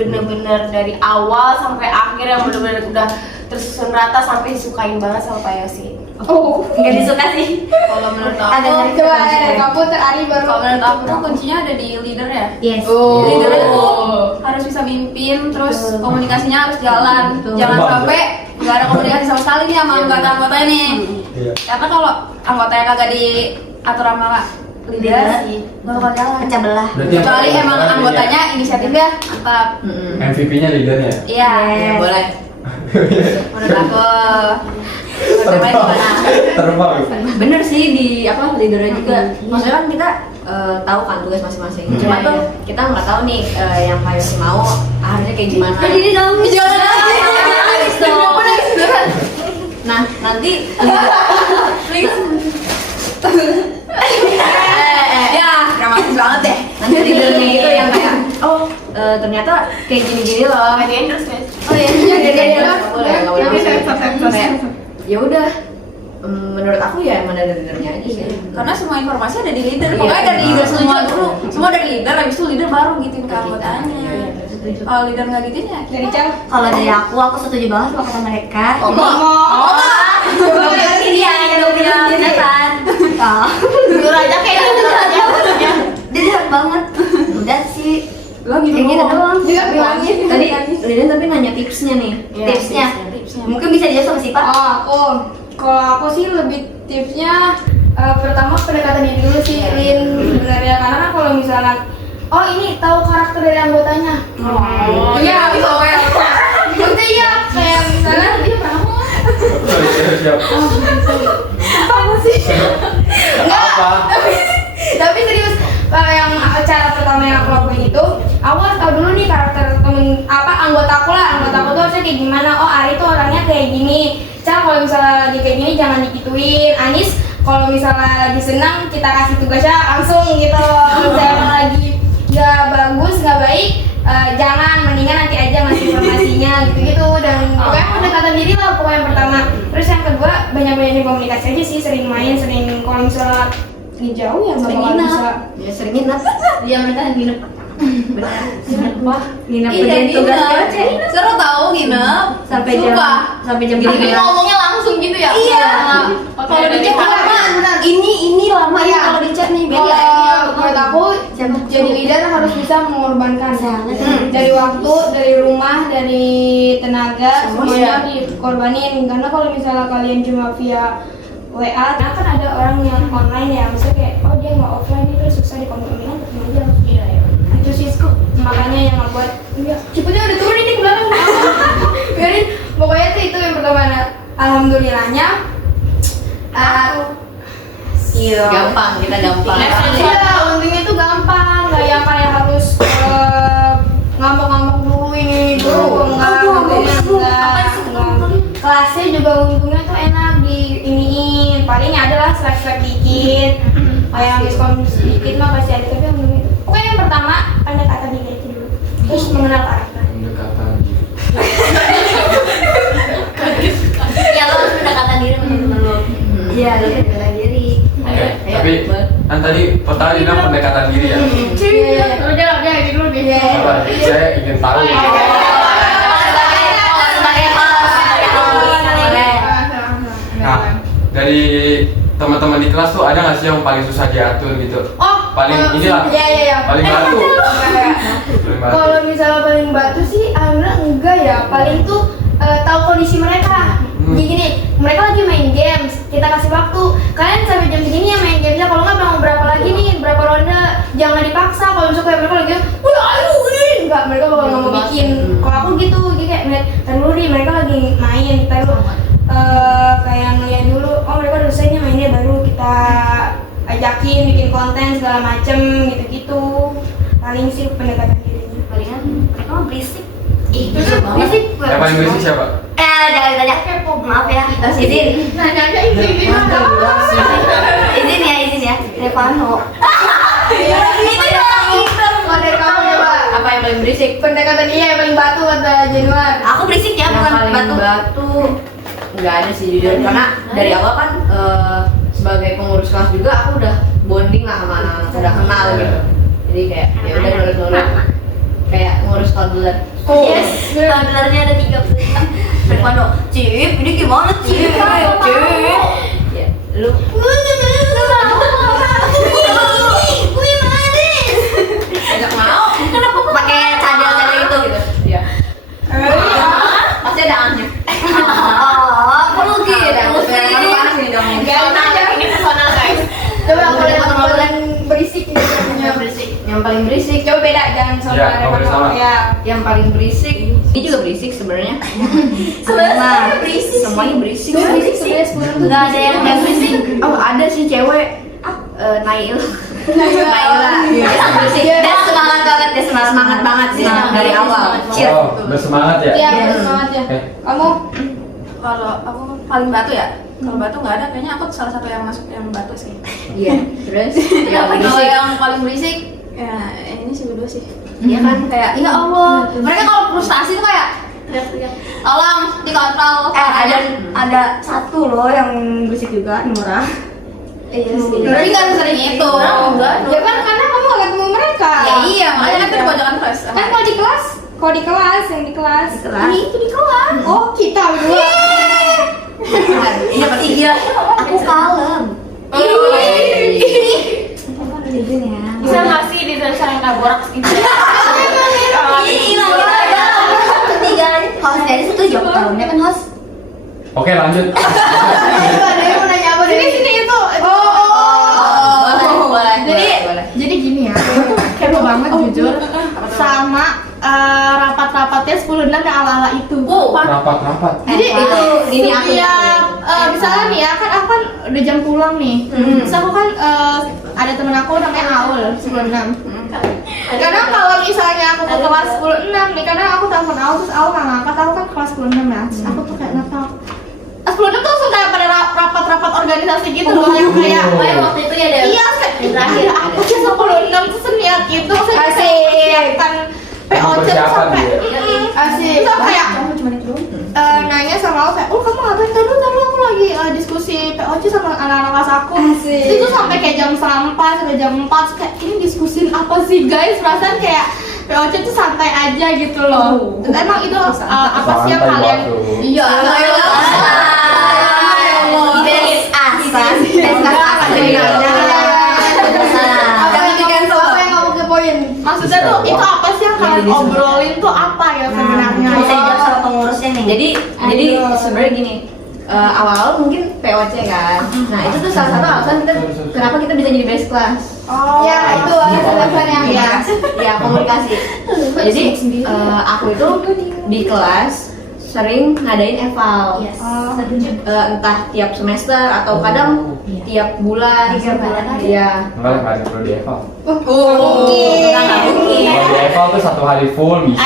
awal sampai akhir yang bener-bener udah tersusun rata sampai disukain banget sama Pak Yosi. Oh, Nggak disuka sih. Kalau menurut aku, Ada nyari coba kamu Ari baru. kalau menurut aku tuh kuncinya ada di leader ya. Yes. Leader itu harus bisa mimpin, terus komunikasinya harus jalan. Jangan Betul. sampai nggak ada komunikasi sama sekali nih sama anggota-anggotanya nih. Iya. Karena kalau anggotanya kagak diatur sama leader, nggak bakal jalan. Pecah belah. Berarti yang Kecuali paling emang penting anggotanya inisiatifnya mantap. MVP-nya leadernya. Iya, boleh. Menurut aku. Terbang. Bener sih di apa leadernya juga. Maksudnya kan kita tahu kan tugas masing-masing. Cuma tuh kita nggak tahu nih yang Pak Yosi mau harusnya kayak gimana. Jadi dong. Nah nanti ya dramatis banget deh. Nanti leadernya itu yang kayak ternyata kayak gini-gini loh. Ada endorse guys. Oh iya, nggak boleh kayak ya udah. Menurut aku ya emang dari leadernya aja sih. Karena semua informasi ada di leader. Pokoknya dari leader semua dulu. Semua dari leader, habis itu leader baru gituin ke anggotanya. Kalau leader nggak gituin ya Dari Cang. Kalau dari aku setuju banget sama kata mereka. Ngomong. Ini ya yang bilang beneran. Jujur aja kayak gitu aja. Dia jahat banget. Udah sih. Lo Kayak gitu doang. Juga bilangnya. Tadi Lilian tapi nanya tipsnya nih. Tipsnya. Mungkin bisa dijawab sama Sipa. Oh, kalau aku sih lebih tipsnya pertama pendekatan diri dulu sih, Lin, sebenarnya karena kan kalau misalkan oh ini tahu karakter dari anggotanya. Iya, maksudnya iya kayak misalnya dia pernah Siap. apa sih? Enggak, Apa? tapi serius yang cara pertama yang aku lakuin itu aku harus tahu dulu nih karakter temen anggotaku tuh harusnya kayak gimana. Oh Ari tuh orangnya kayak gini. Cang kalau misalnya lagi kayak gini jangan dikituin. Anis kalau misalnya lagi senang kita kasih tugasnya langsung gitu. Misalnya lagi nggak bagus nggak baik jangan, mendingan nanti aja ngasih informasinya gitu-gitu. Dan pokoknya pendekatan diri lah pokoknya yang pertama. Terus yang kedua banyak-banyakin komunikasi aja sih, sering main, sering kalau misalnya ini jauh ya Sering bakal nginep. bisa. Ya sering nginep. Iya mereka nginep. Benar. Wah, Nginep Iya, kerjain tugas nginep. cewek. Seru tahu nginep Sampai jam Suka. sampai jam Tapi gini. ngomongnya langsung gitu ya? Iya. Kalau di chat lama, ini lama ya kalau di chat nih beda. Kalau menurut aku jadi leader harus bisa mengorbankan dari waktu, dari rumah, dari tenaga, semuanya dikorbanin. Karena kalau misalnya kalian cuma via WA, nah kan ada orang yang online ya, misalnya kayak oh dia nggak offline nih terus susah dikompromikan, terus aja. Iya ya. Itu sih makanya yang ngebuat ya, cepetnya udah turun ini ke belakang. Biarin, pokoknya tuh itu yang pertama. Alhamdulillahnya. Iya. Gampang, kita gampang. Iya, untungnya tuh gampang, nggak yang kayak harus ngambek-ngambek dulu ini dulu, enggak. Kelasnya juga untungnya tuh enak di iniin, paling adalah slack dikit, kayak miskom sedikit mah pasti ada, tapi untungnya itu. Pokoknya yang pertama pendekatan diri aja dulu, terus mengenal karakter. Pendekatan. Ya lo harus pendekatan diri sama temen lo. Iya, lo pendekatan diri. Oke, tapi kan tadi pertanyaan Dina pendekatan diri ya. Iya, udah dulu deh. Sabar, saya ingin tahu. Nah, dari teman-teman di kelas tuh ada nggak sih yang paling susah diatur gitu? Paling inilah. Iya. Paling batu. Paling batu. Kalau misalnya paling batu sih, alhamdulillah enggak ya. Paling tuh tahu kondisi mereka. Gini, mereka lagi main games, kita kasih waktu. Kalian sampai jam segini ya main gamesnya. Kalau nggak mau berapa lagi nih, berapa ronde, jangan dipaksa. Kalau misalnya kayak mereka lagi, aduh ini enggak, mereka bakal nggak mau bikin. Kalau aku gitu, jadi kayak ntar dulu nih mereka lagi main, kita dulu kayak ngeliat dulu. Oh mereka udah selesai nih mainnya, baru kita ajakin bikin konten segala macem gitu-gitu. Paling sih pendekatan dirinya. Palingan mereka mau berisik. Berisik. Yang paling berisik siapa? jangan ditanya. Maaf ya, izin. Nanya ini gimana? Izin ya. Revano. Itu yang kode kamu ya, Pak. Apa yang paling berisik? Pendekatan dia yang paling batu kata Januar. Aku berisik ya, Yang bukan paling batu. batu nggak ada sih jujur, karena dari awal kan sebagai pengurus kelas juga aku udah bonding lah sama anak-anak, udah kenal gitu. Jadi kayak ya udah nurut-nurut kayak ngurus toddler. Yes, toddlernya ada 3. Revano, Cip, ini gimana Cip? Ya, lu nggak mau? Kenapa pakai cadel-cadel itu gitu? Ya. Pasti ada aneh. Oh, perlu gitu. Panas ini dong. Ini personal guys. Coba yang paling berisik nih namanya. Yang paling berisik. Coba beda jangan sama Ya, ngobrol sama. Ya. Yang paling berisik. Ini juga berisik sebenarnya. Sebenarnya berisik. Semuanya berisik. Enggak ada yang enggak berisik. Oh ada sih cewek. Nail. Naila. Dia berisik. Dia semangat banget, dia Semangat banget sih dari awal. Cheer. Oh, bersemangat ya? Iya, semangat ya. Oke. Kamu Kalau aku paling batu ya, kalau batu nggak ada, kayaknya aku salah satu yang masuk yang batu sih. Iya. Terus yang Kalau berisik. yang paling berisik, ya ini sih berdua sih. Iya kan kayak Ya Allah, mereka kalau frustasi tuh kayak tolong dikontrol. Ada satu loh yang berisik juga, Nora. iya sih. Tapi kan sering itu. Ya kan karena kamu gak ketemu mereka. Ya iya, makanya kan kita pojokan terus. Kan kalau di kelas, yang di kelas. kelas. Ini itu di kelas. Oh, kita berdua. Iya pasti gila. Aku kalem. Izin ya. Bisa nggak sih desain yang kaborak gitu? Ketiga, host dari situ jawab kalemnya kan host. Oke, lanjut. Ada yang mau nanya apa? Sini itu. Jadi gini ya, aku tuh kepo banget jujur sama rapat-rapatnya 10-6 yang ala-ala itu. Rapat. Jadi itu ini aku setiap misalnya nih ya kan aku kan udah jam pulang nih. Terus aku kan ada temen aku namanya Aul 10-6. Karena kalau misalnya aku ke kelas 10-6 nih, karena aku telepon Aul terus Aul nggak ngangkat, aku kan kelas 10-6 ya. Terus aku tuh kayak nggak tahu. 10-6 tuh langsung kayak pada rapat-rapat organisasi gitu loh yang kayak Waktu itu ya ada. iya terakhir aku sih 10-6 tuh seniat gitu. Kan POC tuh sampai Asik. terus aku kayak nanya sama aku kayak, oh kamu ngapain? Tadi aku lagi diskusi POC sama anak-anak kelas aku. Asik. Itu sampai kayak jam 4 sampai jam 4 terus kayak ini diskusin apa sih guys? Perasaan kayak POC tuh santai aja gitu loh. Terus emang itu apa sih yang Santai kalian? waktu. Iya. Apa yang kamu kepoin? Maksudnya tuh itu apa sih yang kalian obrolin tuh apa ya sebenarnya? Bisa dijawab sama pengurusnya nih. Jadi sebenarnya gini, awal-awal mungkin POC kan. Nah itu tuh salah satu alasan kita kenapa kita bisa jadi best class. Oh, ya itu alasan yang Ya komunikasi. Jadi aku itu di kelas sering ngadain eval. Entah tiap semester atau kadang tiap bulan. 3 bulan. Iya. Enggak ada perlu di eval. Mungkin. Kalau di eval tuh 1 hari full bisa.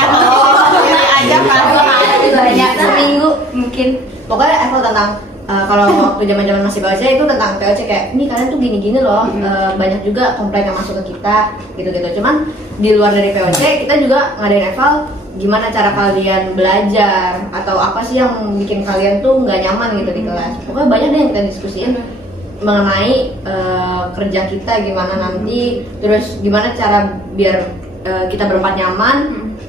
Aja kan. Banyak seminggu mungkin. Pokoknya eval tentang kalau waktu zaman masih POC itu tentang POC kayak ini kalian tuh gini-gini loh, banyak juga komplain yang masuk ke kita gitu-gitu. Cuman di luar dari POC kita juga ngadain eval gimana cara kalian belajar atau apa sih yang bikin kalian tuh nggak nyaman gitu di kelas. Pokoknya banyak deh yang kita diskusiin mengenai kerja kita gimana nanti, terus gimana cara biar kita berempat nyaman,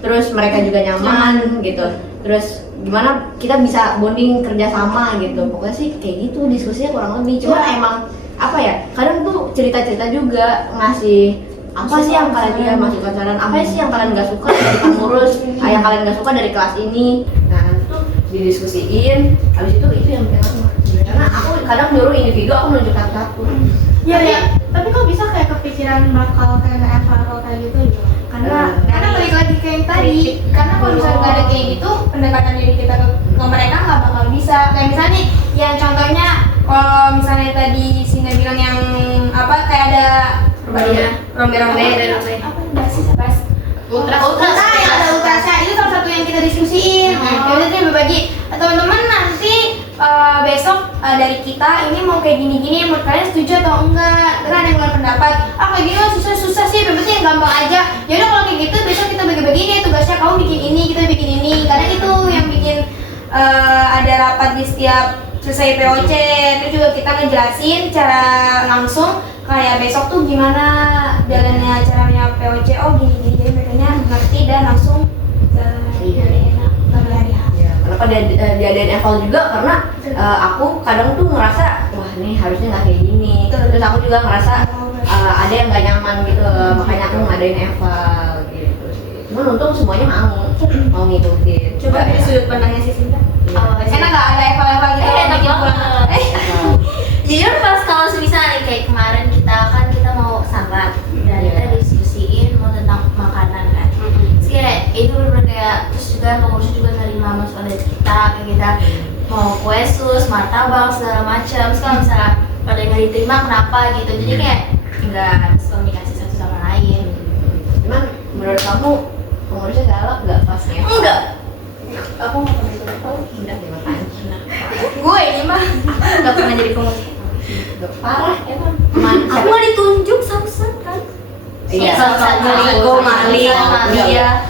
terus mereka juga nyaman gitu, terus gimana kita bisa bonding kerja sama gitu. Pokoknya sih kayak gitu diskusinya kurang lebih. Cuma emang apa ya, kadang tuh cerita-cerita juga ngasih apa sih yang kalian masukan saran, apa sih yang kalian nggak suka dari pengurus, yang kalian nggak suka dari kelas ini. Nah nanti tuh didiskusiin, habis itu yang bikin aku karena aku kadang nyuruh individu, aku nunjuk satu-satu. Iya. Tapi kok bisa kayak kepikiran bakal kayak evaluasi kayak gitu ya? karena balik lagi ke yang tadi, karena kalau misalnya nggak ada kayak gitu, pendekatan diri kita ke mereka nggak bakal bisa. Kayak misalnya nih, yang contohnya kalau misalnya tadi Sinda bilang yang apa kayak ada rombe-rombe dan apa sih Ultras. ada ultras tugasnya itu salah satu yang kita diskusiin. Ya udah kita berbagi. Teman-teman nanti besok dari kita ini mau kayak gini-gini, menurut kalian setuju atau enggak? Kan ada yang ngeluarin pendapat, kayak gini mah susah sih, yang penting yang gampang aja. Yaudah kalau kayak gitu besok kita bagi-bagi deh tugasnya, kamu bikin ini, kita bikin ini. Karena itu yang bikin ada rapat di setiap selesai POC. Terus juga kita ngejelasin cara langsung kayak besok tuh gimana jalannya caranya POC. Oh gini-gini, jadi mereka ngerti dan langsung jalan enak hari-hari. Karena pada diadain eval juga karena aku kadang tuh ngerasa wah ini harusnya nggak kayak gini, terus aku juga ngerasa ada yang nggak nyaman gitu, makanya aku ngadain eval gitu sih. Cuman untung semuanya mau ngikutin. Coba dari sudut pandangnya si Sinta. Enak nggak ada eval-eval gitu? Enak banget. Jujur pas kalau misalnya nih kayak kemarin kita mau sambat dan kita diskusiin mau tentang makanan kan. Terus kayak itu bener kayak terus juga pengurus juga nerima masukan dari kita kayak kita mau kue sus, martabak segala macam. Terus kalau misalnya pada yang nggak diterima kenapa gitu, jadi kayak nggak komunikasi satu sama lain. Cuman menurut kamu pengurusnya galak nggak pas ya? Enggak. Aku nggak pernah ikut eval. Udah dimakan. Gue ini mah Nggak pernah jadi pengurus. Parah emang. Aku nggak ditunjuk samsat kan? Iya. Samsat Maligo, Mali, Malia.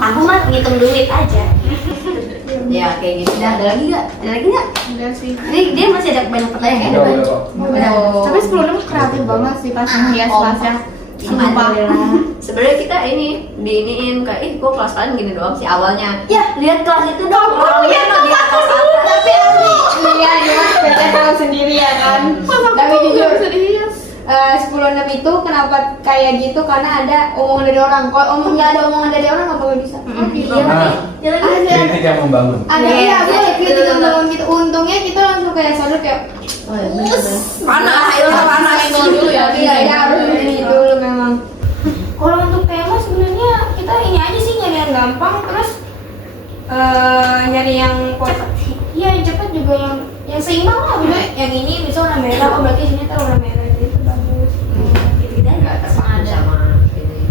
Aku mah ngitung duit aja. Ya kayak gitu. Ada lagi nggak? Enggak sih. Dia masih ada banyak pertanyaan. Udah. Tapi sebelumnya kreatif banget sih pas ngehias kelasnya. Sumpah. Sebenarnya kita diiniin kayak kok kelas kalian gini doang sih awalnya. Ya, lihat kelas itu dong. Orangnya mah di atas atas. tapi iya kita tahu sendiri ya kan. Tapi jujur serius. 10-6 itu kenapa kayak gitu karena ada omongan dari orang. Kalau nggak ada omongan dari orang nggak bakal bisa. Kritik yang membangun. Ada ya, kritik yang membangun gitu. Untungnya kita langsung kayak sadar kayak panas dulu ya. Iya harus ini dulu memang. Kalau untuk tema sebenarnya kita ini aja sih nyari yang gampang terus nyari yang iya yang cepat juga yang seimbang lah. Yang ini bisa warna merah, oh berarti sini taruh warna merah itu bagus. nggak terpaku sama ini.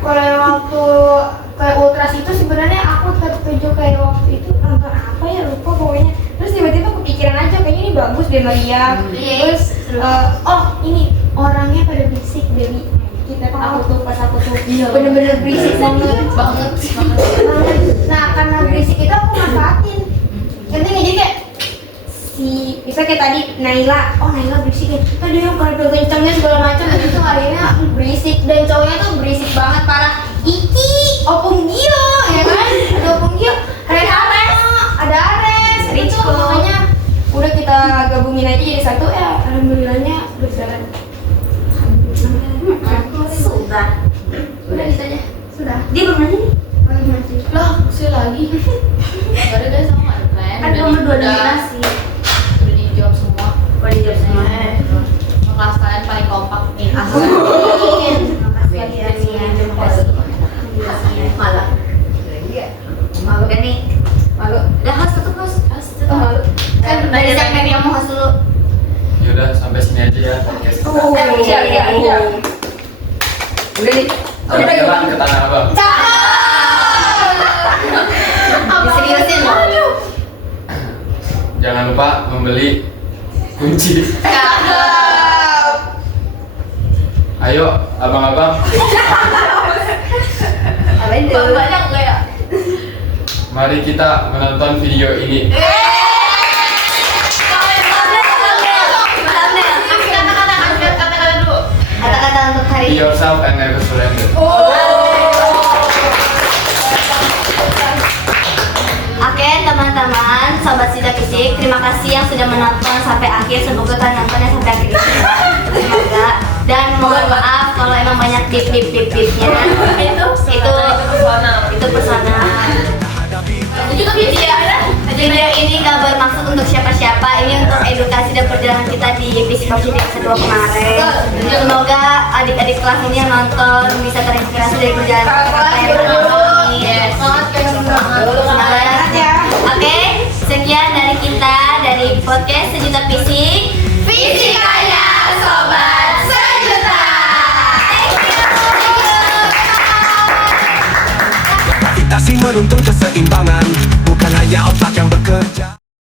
Kalau yang waktu kayak ultras itu sebenarnya aku tertuju kayak waktu itu nonton apa ya lupa pokoknya. Terus tiba-tiba kepikiran aja kayaknya ini bagus deh Maria. Terus oh ini orangnya pada berisik Dewi. Kita kan aku tuh pas aku tuh bener-bener berisik banget. Nah karena berisik itu aku manfaatin. Intinya jadi kayak si misalnya kayak tadi Naila berisik ya. Tadi yang kalau kencangnya segala macam itu akhirnya berisik dan cowoknya tuh berisik banget parah. Iki, Opung Gio, ya kan? Ada Opung Gio, ada Ares, itu makanya udah kita gabungin aja jadi satu ya. Alhamdulillahnya berjalan. Sudah. Udah gitu aja. Sudah. Dia belum nanya nih. Masih. Loh, sih lagi. Gak ada guys, sama ada plan. Kan kamu berdua dominasi. Udah dijawab semua. Udah dijawab semua. Kelas kalian paling kompak nih. Amin. Terima kasih. Malah Malu kan nih? malu. Udah host tutup host. Malu. Kan dari segmen yang mau host dulu. Yaudah sampai sini aja ya podcast kita. Iya. Udah nih. Udah jalan ke Tanah Abang. Diseriusin loh. Jangan lupa membeli kunci. Ayo abang-abang, Banyak nggak ya? mari kita menonton video ini. Kata-kata untuk hari Be ini. yourself and never surrender. Oke teman-teman, sobat Sida Fisik, terima kasih yang sudah menonton sampai akhir. Semoga kalian nontonnya sampai akhir ini. Semoga. Dan mohon maaf kalau emang banyak tip-nya. Itu personal. Video ini gak bermaksud untuk siapa-siapa. Ini untuk edukasi dan perjalanan kita di Psikosis kedua kemarin. Semoga adik-adik kelas ini yang nonton bisa terinspirasi dari perjalanan kita yang berlalu. Semangat ya. Oke, sekian dari kita dari podcast Sejuta Fisik. Fisikanya Sobat Sejuta. Thank you. menuntun keseimbangan.